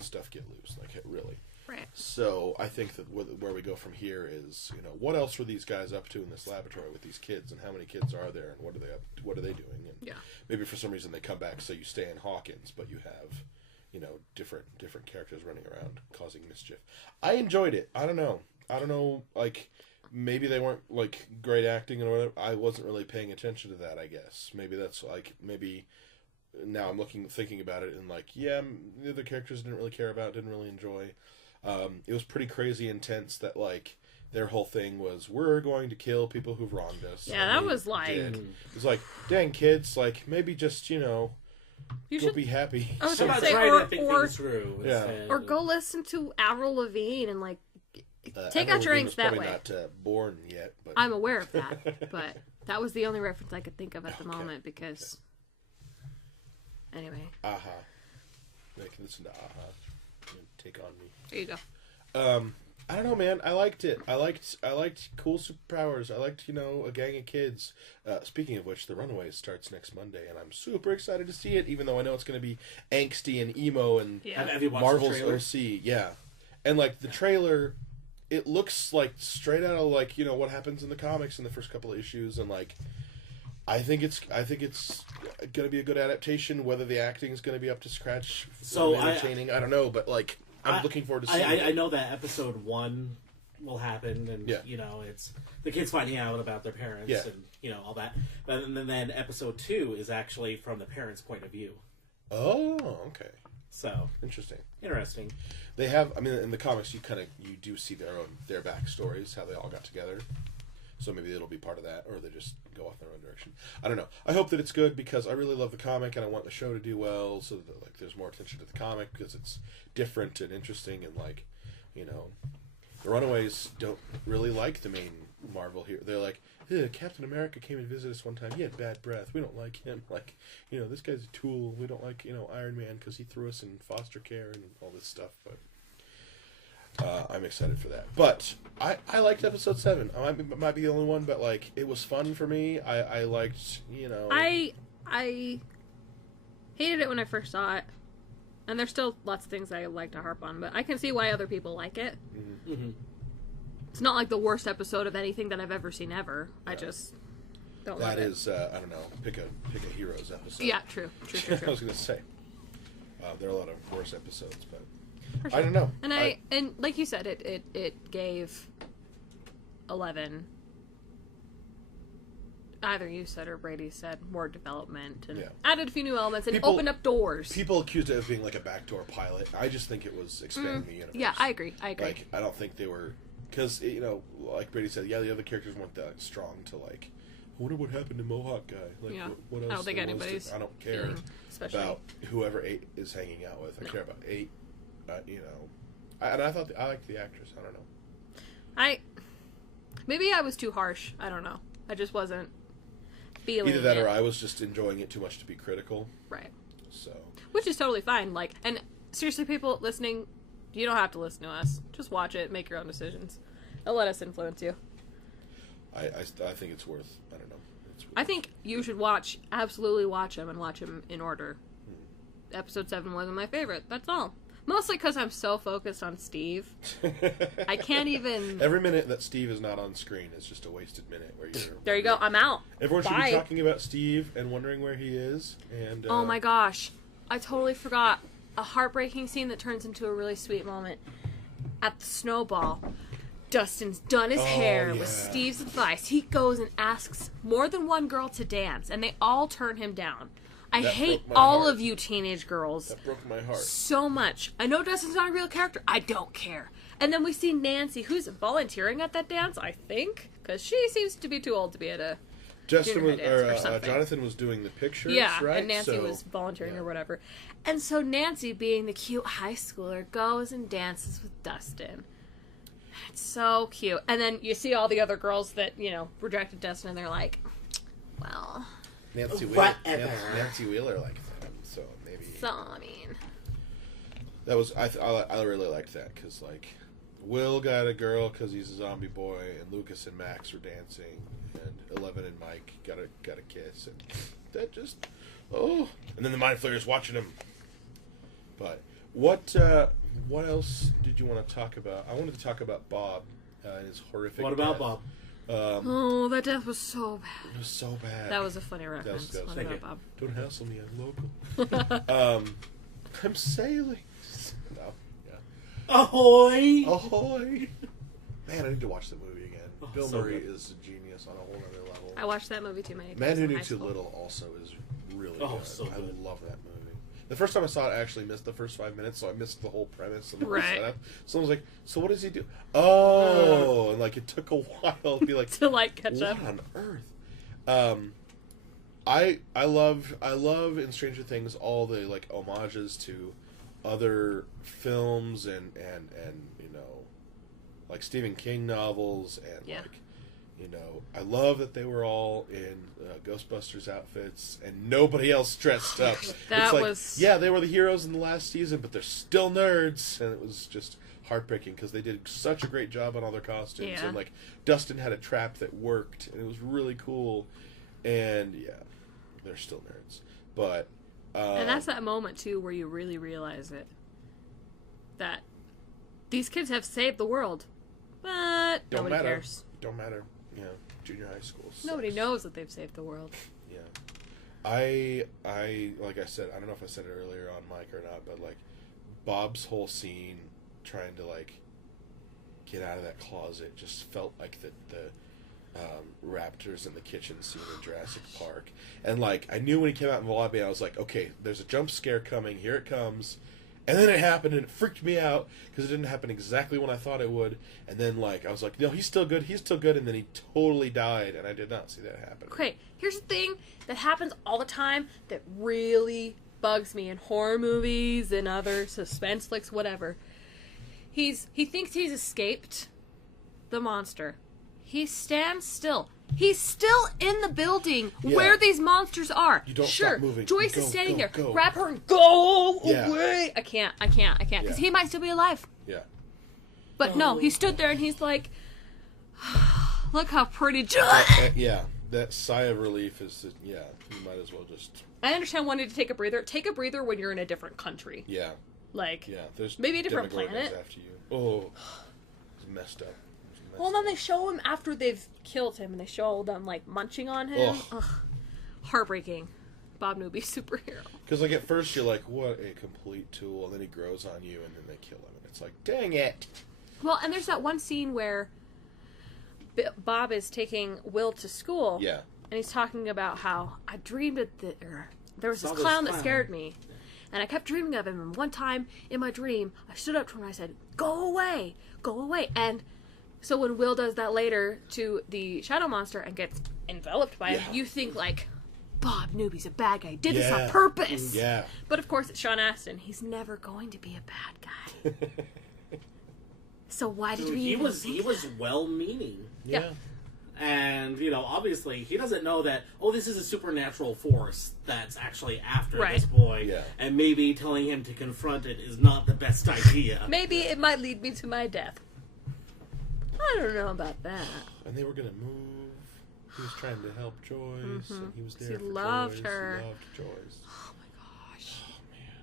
stuff get loose? Really. Right. So I think that where we go from here is, what else were these guys up to in this laboratory with these kids, and how many kids are there, and what are they doing? And maybe for some reason they come back, so you stay in Hawkins, but you have, different characters running around causing mischief. I enjoyed it. I don't know. Maybe they weren't great acting or whatever. I wasn't really paying attention to that. I guess maybe that's maybe. Now I'm thinking about it, and the other characters didn't really care about, didn't really enjoy. It was pretty crazy intense that their whole thing was, we're going to kill people who've wronged us. Yeah, that was did. It was dang kids, maybe just go be happy. I was How gonna about say, trying to think or things through? instead or of- go listen to Avril Lavigne and take Avril out your Lavigne angst was that probably way. not born yet, but I'm aware of that, but that was the only reference I could think of at the moment because. Anyway. Aha. I can listen to Aha. Take on me. There you go. I don't know, man. I liked it. I liked cool superpowers. I liked, a gang of kids. Speaking of which, The Runaways starts next Monday, and I'm super excited to see it, even though I know it's going to be angsty and emo and Have you watched Marvel's the trailer? OC. Yeah. And, the trailer, it looks straight out of, what happens in the comics in the first couple of issues, and, I think it's going to be a good adaptation. Whether the acting is going to be up to scratch, So entertaining, I don't know. But I'm looking forward to seeing it. I know that episode 1 will happen, and it's the kids finding out about their parents, and all that. But then episode 2 is actually from the parents' point of view. Oh, okay. So Interesting. They have. I mean, in the comics, you do see their backstories, how they all got together. So maybe it'll be part of that, or they just go off their own direction. I don't know. I hope that it's good because I really love the comic and I want the show to do well, so that there's more attention to the comic because it's different and interesting and the Runaways don't really like the main Marvel hero. They're like, Captain America came and visited us one time. He had bad breath. We don't like him. Like, this guy's a tool. We don't like, Iron Man because he threw us in foster care and all this stuff. But I'm excited for that. But I liked episode 7. I might be the only one, but like it was fun for me. I liked, I hated it when I first saw it, and there's still lots of things I like to harp on, but I can see why other people like it. Mm-hmm. It's not like the worst episode of anything that I've ever seen ever. I just don't love it. That is, I don't know, pick a Heroes episode. Yeah, true. I was going to say. There are a lot of worse episodes, but For sure. I don't know. And and like you said, it gave 11, either you said or Brady said, more development and added a few new elements and opened up doors. People accused it of being like a backdoor pilot. I just think it was expanding the universe. Yeah, I agree. Like, I don't think they were... Because, like Brady said, the other characters weren't that strong to, like, I wonder what happened to Mohawk guy. Like, what else I don't think anybody's... I don't care about whoever 8 is hanging out with. I care about 8, and I thought... I liked the actress. I don't know. Maybe I was too harsh. I don't know. I just wasn't feeling Either that it. or I was just enjoying it too much to be critical. Right. So... Which is totally fine. Like, and seriously, people listening... You don't have to listen to us. Just watch it. Make your own decisions. Don't let us influence you. I think it's worth... I don't know. I think you should absolutely watch them and watch them in order. Episode 7 wasn't my favorite. That's all. Mostly because I'm so focused on Steve. I can't even... Every minute that Steve is not on screen is just a wasted minute. Where you're there you go. I'm out. Everyone should Bye. be talking about Steve and wondering where he is. And oh my gosh. I totally forgot. A heartbreaking scene that turns into a really sweet moment. At the snowball, Dustin's done his hair with Steve's advice. He goes and asks more than one girl to dance, and they all turn him down. I hate all of you teenage girls. That broke my heart. So much. I know Dustin's not a real character. I don't care. And then we see Nancy, who's volunteering at that dance, I think, because she seems to be too old to be at a Jonathan was doing the pictures, right? And Nancy was volunteering or whatever. And so Nancy, being the cute high schooler, goes and dances with Dustin. It's so cute. And then you see all the other girls that, rejected Dustin, and they're like, well... Nancy Wheeler liked that, so maybe... So, I mean... That was... I really liked that, because, like, Will got a girl because he's a zombie boy, and Lucas and Max were dancing, and 11 and Mike got a kiss, and that just... Oh! And then the Mind Flayer's watching him. But what else did you want to talk about? I wanted to talk about Bob and his horrific What about death. Bob? that death was so bad. It was so bad. That was a funny reference. That was What about Bob? Don't hassle me, I'm local. I'm sailing. No, yeah. Ahoy! Ahoy! Man, I need to watch the movie again. Bill so Murray good. is a genius on a whole other level. I watched that movie too many times. Man Who in Knew high Too school. Little also is really Oh, good. so good. I love that movie. The first time I saw it, I actually missed the first 5 minutes, so I missed the whole premise and the whole Right. setup. Someone was like, "So what does he do?" Oh, and like it took a while to be like, to catch what up. on earth? I love in Stranger Things all the like homages to other films and like Stephen King novels and like I love that they were all in Ghostbusters outfits and nobody else dressed up. That it's like, was they were the heroes in the last season, but they're still nerds, and it was just heartbreaking because they did such a great job on all their costumes, and like Dustin had a trap that worked, and it was really cool. And they're still nerds, but and that's that moment too where you really realize it, that these kids have saved the world, but nobody cares. Don't matter. Junior high school sucks. Nobody knows that they've saved the world. Yeah. I like I said, I don't know if I said it earlier on mic or not, but like Bob's whole scene trying to like get out of that closet just felt like the raptors in the kitchen scene in Jurassic Park. And like I knew when he came out in the lobby, I was like, okay, there's a jump scare coming, here it comes. And then it happened, and it freaked me out because it didn't happen exactly when I thought it would. And then, like, I was like, no, he's still good, and then he totally died, and I did not see that happen. Okay, here's the thing that happens all the time that really bugs me in horror movies and other suspense flicks, whatever. He thinks he's escaped the monster. He stands still. He's still in the building Yeah. where these monsters are. You don't sure, stop moving. Joyce Go, is standing go, there. go. Grab her and go Yeah. away. I can't. Because Yeah. he might still be alive. Yeah. But no, he stood there and he's like, look how pretty Joyce. Yeah. That sigh of relief is that, you might as well just... I understand wanting to take a breather. Take a breather when you're in a different country. Yeah. Like, Yeah. There's maybe a different Demogorgons planet. after you. Oh. It's messed up. well, then they show him after they've killed him, and they show them, like, munching on him. Ugh. Ugh. Heartbreaking. Bob Newby, superhero. Because, like, at first you're like, what a complete tool, and then he grows on you, and then they kill him, and it's like, dang it! Well, and there's that one scene where Bob is taking Will to school. Yeah. And he's talking about how I dreamed of there was this Saw this clown that clown. scared me. And I kept dreaming of him. And one time in my dream, I stood up to him and I said, go away. Go away. And so when Will does that later to the shadow monster and gets enveloped by him, Yeah. you think like, Bob Newby's a bad guy. He did this on Yeah. purpose. Yeah. But of course it's Sean Astin. He's never going to be a bad guy. So why did we He even was think well-meaning. Yeah. And, obviously, he doesn't know that, this is a supernatural force that's actually after Right. this boy. Yeah. And maybe telling him to confront it is not the best idea. Maybe it might lead me to my death. I don't know about that. And they were going to move. He was trying to help Joyce, and he was there He for loved Joyce. her. He loved Joyce. Oh my gosh. Oh, man.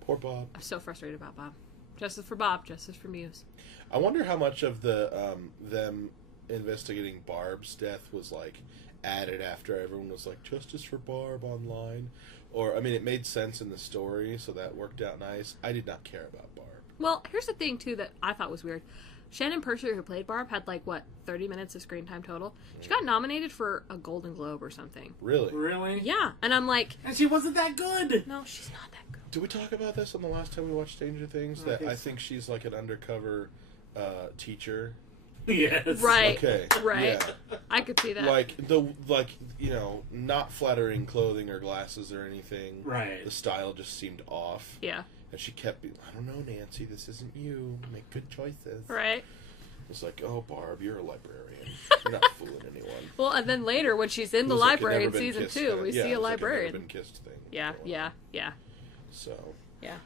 Poor Bob. I'm so frustrated about Bob. Justice for Bob, justice for Muse. I wonder how much of the them investigating Barb's death was like added after everyone was like justice for Barb online, or I mean it made sense in the story, so that worked out nice. I did not care about Barb. Well, here's the thing too that I thought was weird. Shannon Purser, who played Barb, had 30 minutes of screen time total. She got nominated for a Golden Globe or something. Really? Really? Yeah, and I'm like, And she wasn't that good! no, she's not that good. Did we talk about this on the last time we watched Stranger Things? That I think she's like an undercover teacher. Yes. Right. Okay. Right. Yeah. I could see that. Not flattering clothing or glasses or anything. Right. The style just seemed off. Yeah. And she kept being, I don't know, Nancy, this isn't you. Make good choices. Right. It's like, oh, Barb, you're a librarian. You're not fooling anyone. Well, and then later when she's in the It was like a library in never been season kissed 2, thing. we Yeah, see it a was like librarian. never been kissed thing Yeah, before. yeah. So, Yeah.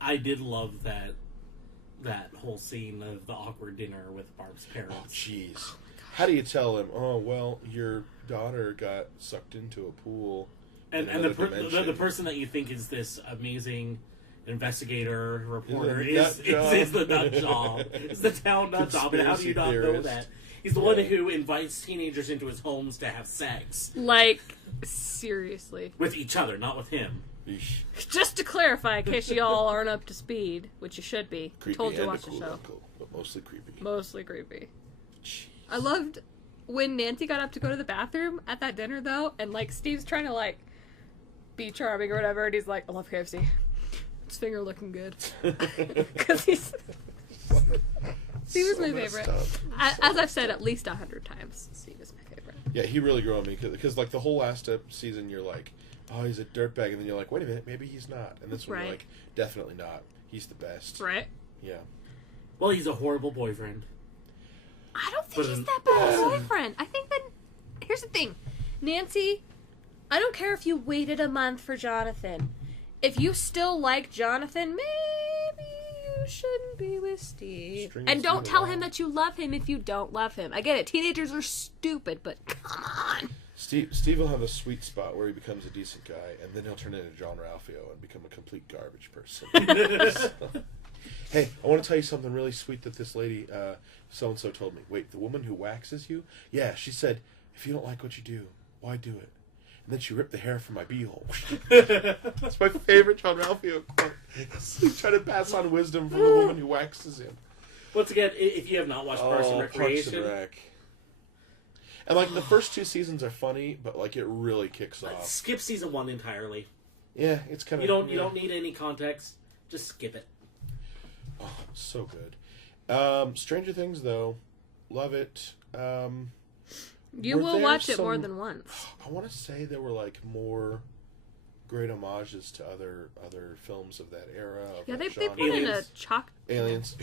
I did love that whole scene of the awkward dinner with Barb's oh, parents. jeez. How do you tell him, oh, well, your daughter got sucked into a pool And in the another dimension. the person that you think is this amazing investigator reporter Is is the nut job. the nut job. It's the town nut job. And how do you not know Conspiracy that? He's the one who invites teenagers into his homes to have sex Like, seriously. with each other, not with him. Yeesh. Just to clarify, in case y'all aren't up to speed, which you should be. Creepy Told you and to a watch the cool show. uncle, but mostly creepy. Mostly creepy. Jeez. I loved when Nancy got up to go to the bathroom at that dinner, though, and, Steve's trying to, be charming or whatever, and he's like, I love KFC. His finger looking good. Because he's... Steve is So my messed favorite. up. As I've said at least 100 times, Steve is my favorite. Yeah, he really grew on me because the whole last season you're like, oh, he's a dirtbag, and then you're like, wait a minute, maybe he's not, and this one Right. you're like, definitely not. He's the best. Right? Yeah. Well, he's a horrible boyfriend. I don't think But he's an- that bad a boyfriend. I think that... Here's the thing. Nancy, I don't care if you waited a month for Jonathan. If you still like Jonathan, maybe you shouldn't be with Steve. String And don't Steve tell along. him that you love him if you don't love him. I get it. Teenagers are stupid, but come on. Steve will have a sweet spot where he becomes a decent guy, and then he'll turn into John Ralphio and become a complete garbage person. Hey, I want to tell you something really sweet that this lady, so-and-so told me. Wait, the woman who waxes you? Yeah, she said, if you don't like what you do, why do it? And then she ripped the hair from my beehole. That's my favorite John Ralphio quote. He's trying to pass on wisdom from the woman who waxes him. Once again, if you have not watched Parks and Parks Recreation, and Rec. And the first 2 seasons are funny, but it really kicks off. skip season 1 entirely. Yeah, it's kind of You don't need any context. Just skip it. Oh, so good. Stranger Things though, love it. You Were will there watch it more some- than once. I want to say there were more great homages to other films of that era. Of Yeah, that they genre. put in a chalk. Aliens.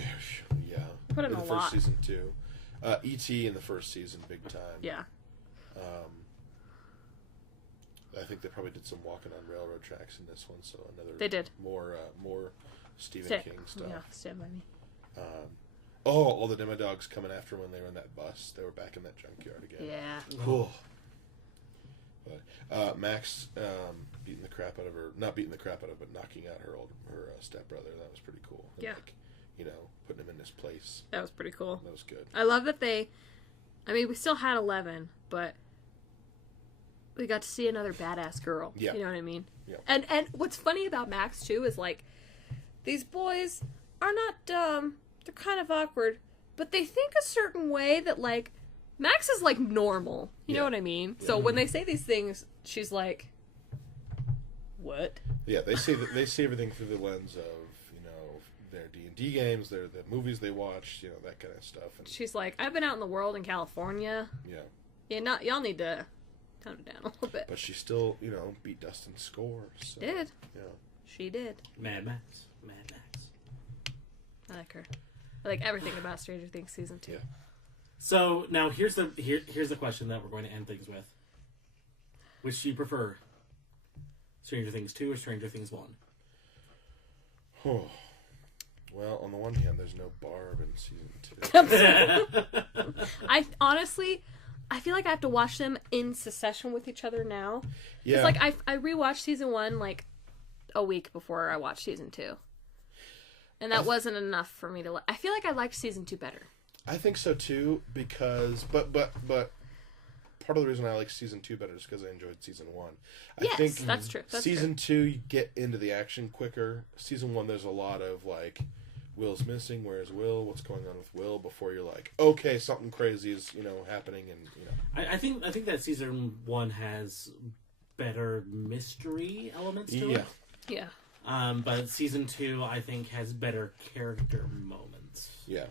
Yeah. Put in the a first lot. season too. E.T. in the first season, big time. Yeah. I think they probably did some walking on railroad tracks in this one, so another. They did. More Stephen King stuff. Yeah, Stand By Me. All the Demodogs coming after when they were in that bus. They were back in that junkyard again. Yeah. Cool. But Max beating the crap out of her, not beating the crap out of, but knocking out her stepbrother. That was pretty cool. And, Yeah. Putting him in his place. That was pretty cool. That was good. I love that we still had 11, but we got to see another badass girl. Yeah. You know what I mean? Yeah. And what's funny about Max, too, is, like, these boys are not dumb. They're kind of awkward, but they think a certain way that, like, Max is, like, normal. You know what I mean? Yeah. So when they say these things, she's like, what? Yeah, they see everything through the lens of, their D&D games, the movies they watched, that kind of stuff. And she's like, I've been out in the world in California. Yeah. Yeah, y'all need to tone it down a little bit. But she still, beat Dustin's score. So, did. Yeah. She did. Mad Max. I like her. I like everything about Stranger Things season 2. Yeah. So now here's the question that we're going to end things with. Which do you prefer? Stranger Things 2 or Stranger Things 1? Oh. Well, on the one hand, there's no Barb in season 2. I feel like I have to watch them in succession with each other now. Yeah. It's like I rewatched season 1 like a week before I watched season 2. And that wasn't enough for me to I feel like I liked season 2 better. I think so too, because but part of the reason I like season 2 better is because I enjoyed season 1. I think that's true. season 2 you get into the action quicker. Season 1 there's a lot of like, Will's missing, where's Will, what's going on with Will, before you're like, okay, something crazy is happening, and I think that season 1 has better mystery elements to it. Yeah. But season 2 I think has better character moments. Yeah.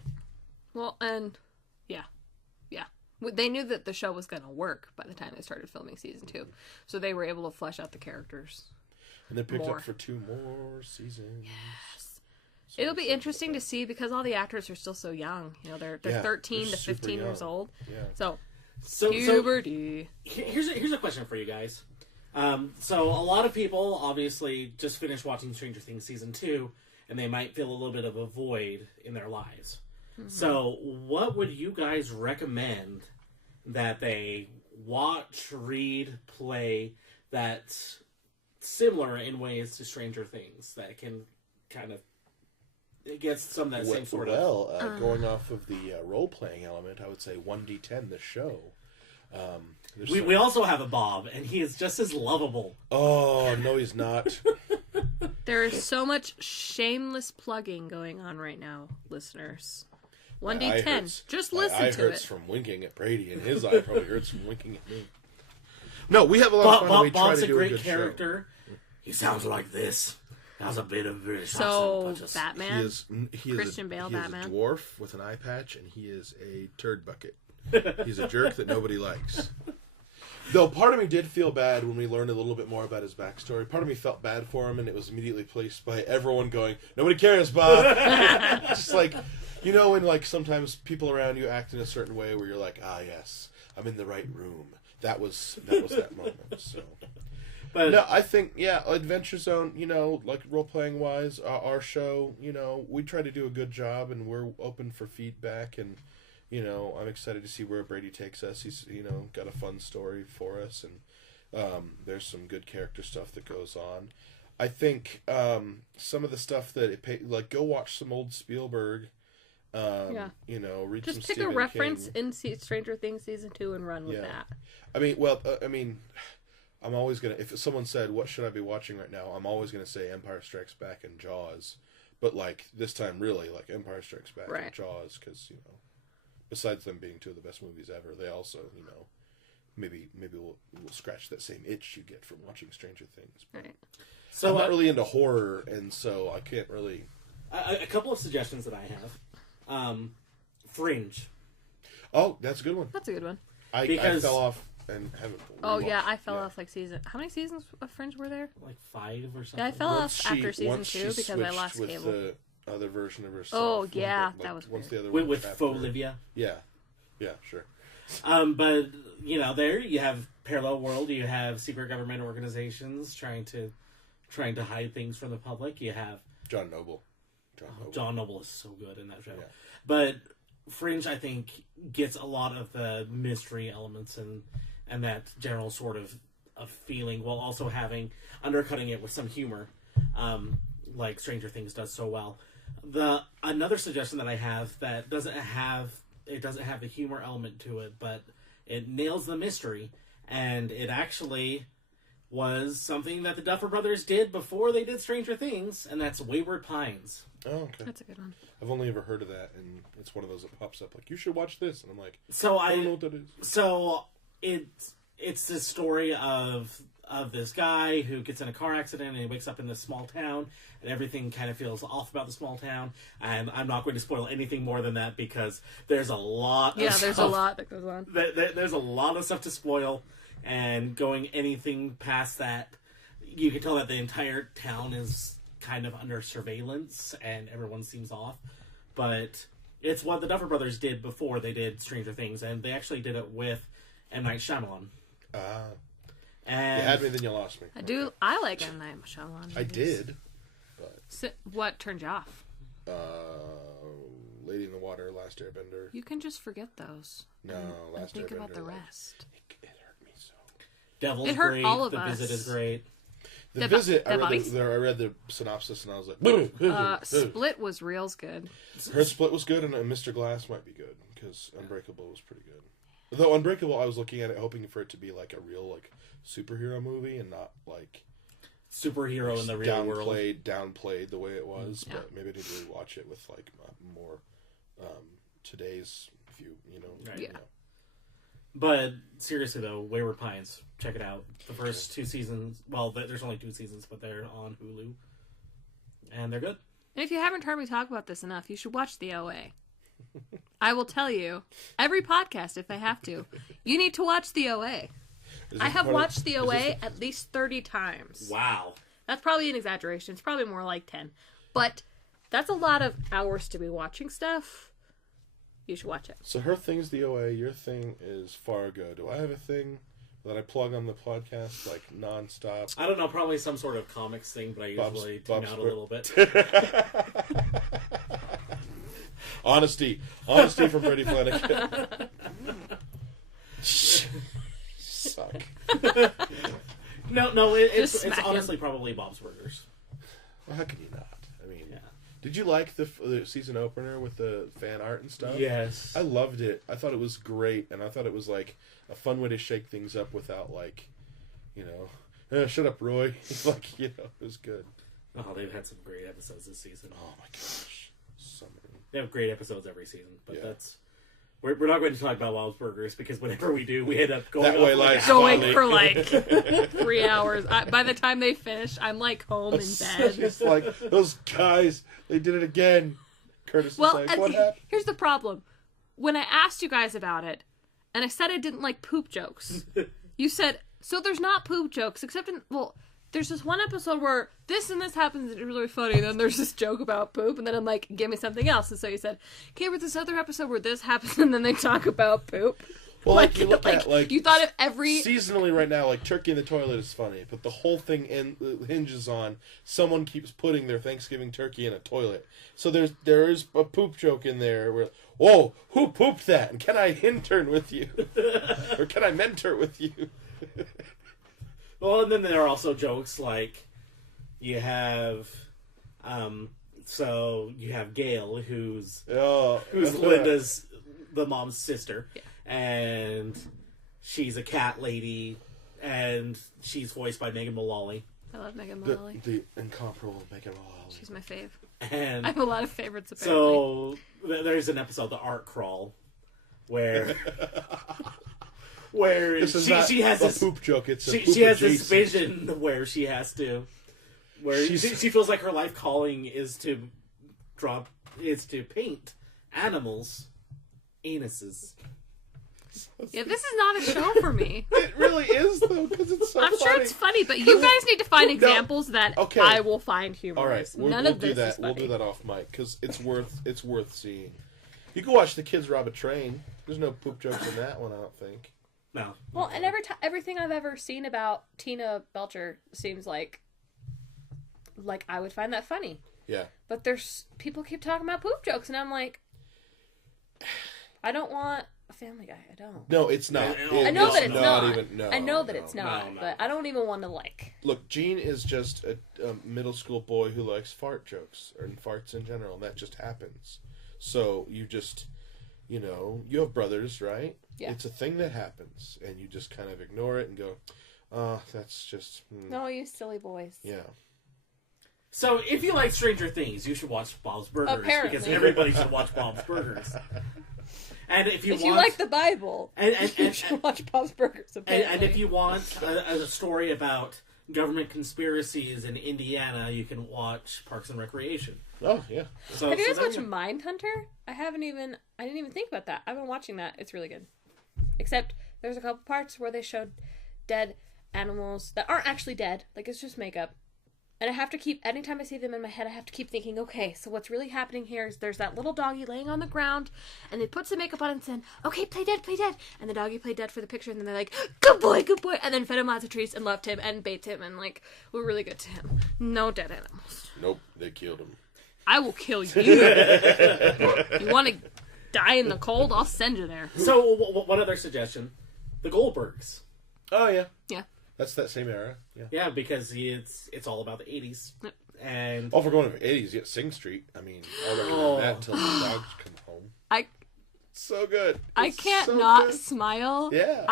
Well, and yeah. They knew that the show was going to work by the time they started filming season 2. So they were able to flesh out the characters. And they picked more. up for 2 more seasons. Yes. So It'll be interesting to see because all the actors are still so young. They're 13 to 15 years old. Yeah. So puberty. Here's a question for you guys. So a lot of people obviously just finished watching Stranger Things season 2, and they might feel a little bit of a void in their lives. Mm-hmm. So what would you guys recommend that they watch, read, play that's similar in ways to Stranger Things that can kind of get some of that same sort of... going off of the role-playing element, I would say 1D10, the show. We also have a Bob, and he is just as lovable. Oh, no, he's not. There is so much shameless plugging going on right now, listeners. 1D10. Just listen my eye to hurts it. from winking at Brady, and his eye probably hurts from winking at me. No, we have a lot of fun. We try Bob's to a do great a good character. Show. He sounds like this. Has a bit of So, Batman? He is Christian Bale Batman? He is a dwarf with an eye patch, and he is a turd bucket. He's a jerk that nobody likes. Though part of me did feel bad when we learned a little bit more about his backstory. Part of me felt bad for him, and it was immediately placed by everyone going, "Nobody cares, Bob." Just like, when like sometimes people around you act in a certain way where you're like, "Ah, yes, I'm in the right room." That was that moment. So, but no, I think Adventure Zone. Like role playing wise, our show. We try to do a good job, and we're open for feedback and. I'm excited to see where Brady takes us. He's, got a fun story for us, and there's some good character stuff that goes on. I think some of the stuff that go watch some old Spielberg. Read just some pick Stephen a reference King. in Stranger Things season 2 and run with that. I'm always gonna. If someone said, "What should I be watching right now?" I'm always gonna say Empire Strikes Back and Jaws, but like this time, really like Empire Strikes Back and Jaws, because besides them being 2 of the best movies ever, they also, maybe we'll scratch that same itch you get from watching Stranger Things. Right. So I'm not really into horror, and so I can't really. A couple of suggestions that I have. Fringe. Oh, that's a good one. That's a good one. I fell off and haven't. Oh yeah, rewatched. I fell off like season. How many seasons of Fringe were there? Like 5 or something. Yeah, I fell Once off after season once 2 she because I switched lost with cable. the other version of herself. Oh, yeah, that was once weird. the other With, one with after- faux Olivia. Yeah, sure. But you know, there you have parallel world. You have secret government organizations trying to hide things from the public. You have John Noble. John Noble is so good in that show. Yeah. But Fringe, I think, gets a lot of the mystery elements and that general sort of feeling, while also undercutting it with some humor, like Stranger Things does so well. Another suggestion that I have that doesn't have the humor element to it, but it nails the mystery, and it actually was something that the Duffer Brothers did before they did Stranger Things, and that's Wayward Pines. Oh, okay. That's a good one. I've only ever heard of that, and it's one of those that pops up like, you should watch this, and I'm like, So I don't know what that is. So it's this story of this guy who gets in a car accident and he wakes up in this small town and everything kind of feels off about the small town. And I'm not going to spoil anything more than that because there's a lot. Yeah, there's a lot that goes on. There's a lot of stuff to spoil, and going anything past that, you can tell that the entire town is kind of under surveillance and everyone seems off. But it's what the Duffer Brothers did before they did Stranger Things, and they actually did it with M. Night Shyamalan. And You had me, then you lost me. I like M. Night Shyamalan. I did, but So, what turned you off? Lady in the Water, Last Airbender. You can just forget those. No, and Last think Airbender. about the rest. It hurt me so. Devil's It hurt great. all of The us. Visit is great. The Dead Visit, I Bodies? read the synopsis, and I was like, Split was real good. Her Split was good, and Mr. Glass might be good, because Unbreakable was pretty good. Though Unbreakable, I was looking at it hoping for it to be like a real like superhero movie and not like Superhero in the real world. downplayed the way it was. Yeah. But maybe I need to rewatch it with like more today's view, Right. Yeah. But seriously though, Wayward Pines, check it out. The first 2 seasons, well, there's only 2 seasons, but they're on Hulu, and they're good. And if you haven't heard me talk about this enough, you should watch The OA. I will tell you, every podcast, if I have to, you need to watch The OA. I have watched The OA at least 30 times. Wow. That's probably an exaggeration. It's probably more like 10. But that's a lot of hours to be watching stuff. You should watch it. So her thing's the OA, your thing is Fargo. Do I have a thing that I plug on the podcast like nonstop? I don't know, probably some sort of comics thing, but I usually tune out a little bit. Honesty from Brady Flanagan. Suck. No, it's smack him. honestly probably Bob's Burgers. Well, how can you not? I mean, Yeah. Did you like the season opener with the fan art and stuff? Yes. I loved it. I thought it was great, and I thought it was like a fun way to shake things up without like, shut up, Roy. Like, it was good. Oh, they've had some great episodes this season. Oh my gosh, so many. They have great episodes every season, but Yeah. that's we're not going to talk about Bob's Burgers because whenever we do, we end up going That off way like life's a- Going Folly. for like 3 hours. By the time they finish, I'm like home in bed. It's like those guys. They did it again. Curtis Well, is like, what happened? here's the problem. When I asked you guys about it, and I said I didn't like poop jokes, you said, so there's not poop jokes, except there's this one episode where this and this happens and it's really funny, then there's this joke about poop, and then I'm like, give me something else. And so you said, okay, but this other episode where this happens and then they talk about poop. Well, like you look at like you thought of every seasonally right now, like Turkey in the Toilet is funny, but the whole thing hinges on someone keeps putting their Thanksgiving turkey in a toilet. So there is a poop joke in there where, whoa, who pooped that? And can I intern with you, or can I mentor with you? Well, and then there are also jokes like you have, so you have Gail, who's Linda's the mom's sister, and she's a cat lady, and she's voiced by Megan Mullally. I love Megan Mullally. The incomparable Megan Mullally. She's my fave. And I have a lot of favorites apparently. so there's an episode, The Art Crawl, where where This is she has a this poop joke. It's a she has this adjacent. vision where she has to she She's- feels like her life calling is to paint animals anuses. Yeah, this is not a show for me. It really is though, because it's so I'm funny. sure it's funny, but you guys need to find examples that Okay. I will find humorous. All right, None we'll of do this that. is funny. We'll do that off mic because it's worth seeing. You can watch The Kids Rob a Train. There's no poop jokes in that one, I don't think. No. Well, and everything I've ever seen about Tina Belcher seems like I would find that funny. Yeah. But people keep talking about poop jokes, and I'm like, I don't want a Family Guy. I don't. No, it's not. I know that it's not. Even, no, I know that no. it's not, No. but I don't even want to like. Look, Gene is just a middle school boy who likes fart jokes or farts in general, and that just happens. So you just, you have brothers, right? Yeah. It's a thing that happens, and you just kind of ignore it and go, that's just... No, you silly boys. Yeah. So, if you like Stranger Things, you should watch Bob's Burgers. Apparently. Because everybody should watch Bob's Burgers. And if you like the Bible, you should and, watch Bob's Burgers. and if you want a story about government conspiracies in Indiana, you can watch Parks and Recreation. Oh, yeah. So, have you guys there watched you go. Mindhunter? I didn't even think about that. I've been watching that. It's really good. Except there's a couple parts where they showed dead animals that aren't actually dead. Like, it's just makeup. And I have to anytime I see them in my head, I have to keep thinking, okay, so what's really happening here is there's that little doggy laying on the ground, and they put some makeup on and said, okay, play dead. And the doggy played dead for the picture, and then they're like, good boy. And then fed him lots of treats and loved him and bathed him and, were really good to him. No dead animals. Nope, they killed him. I will kill you. You want to die in the cold? I'll send you there. So, one other suggestion. The Goldbergs. Oh, yeah. Yeah. That's that same era. Yeah. Yeah, because it's all about the 80s. And Oh, if we're going to the 80s, yeah, Sing Street. I mean, I'll recommend that until the dogs come home. So good. I It's can't so not good. smile. Yeah.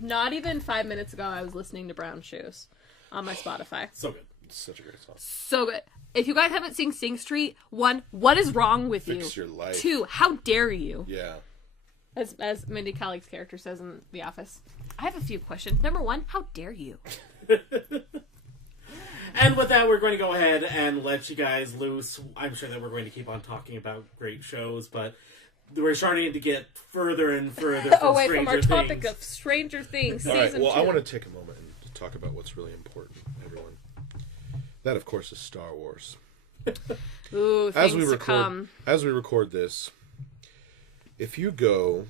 Not even 5 minutes ago, I was listening to Brown Shoes on my Spotify. so good. It's such a great song. So good. If you guys haven't seen Sing Street, 1, what is wrong with Fix you? your life. 2, how dare you? Yeah. As Mindy Kalik's character says in The Office. I have a few questions. Number 1, how dare you? And with that, we're going to go ahead and let you guys loose. I'm sure that we're going to keep on talking about great shows, but we're starting to get further and further from Away from our Stranger topic Things. of Stranger Things All right, season well, 2. I want to take a moment and talk about what's really important, everyone. That, of course, is Star Wars. Ooh, things to come. As we record this, if you go,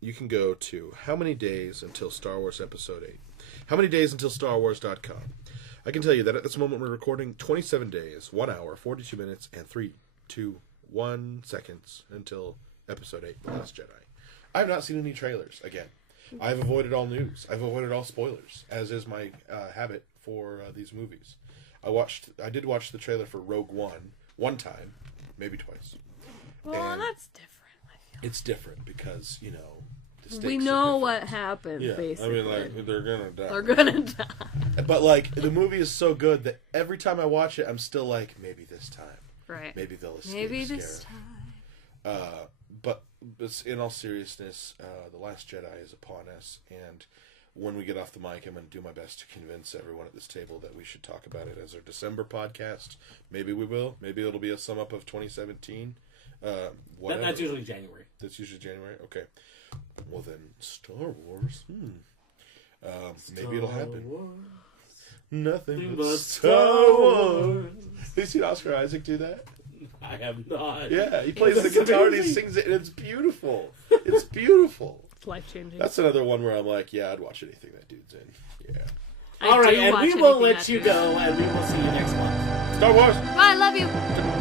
you can go to how many days until Star Wars Episode 8? How many days until StarWars.com? I can tell you that at this moment we're recording 27 days, 1 hour, 42 minutes, and 3, 2, 1 seconds until Episode 8, The Last Jedi. I have not seen any trailers, again. I've avoided all news. I've avoided all spoilers, as is my habit for these movies. I did watch the trailer for Rogue one time, maybe twice. Well, And that's different. I feel. it's different because, the stakes We are know different. what happened, Yeah, basically. I mean, like, they're gonna die. They're gonna die. But, the movie is so good that every time I watch it, I'm still like, maybe this time. Right. Maybe they'll escape Maybe the this scare. time. But in all seriousness, The Last Jedi is upon us, and when we get off the mic, I'm going to do my best to convince everyone at this table that we should talk about it as our December podcast. Maybe we will. Maybe it'll be a sum up of 2017. Whatever. That's usually January. That's usually January? Okay. Well then, Star Wars. Maybe it'll happen. Nothing but Star Wars. Have you seen Oscar Isaac do that? I have not. Yeah, he plays the It's guitar and he amazing. sings it, and it's beautiful. It's beautiful. It's life-changing. That's another one where I'm like, yeah, I'd watch anything that dude's in. Yeah. I All right, do and watch we will anything let that you dude- go, and we will see you next month. Star Wars! Bye, love you.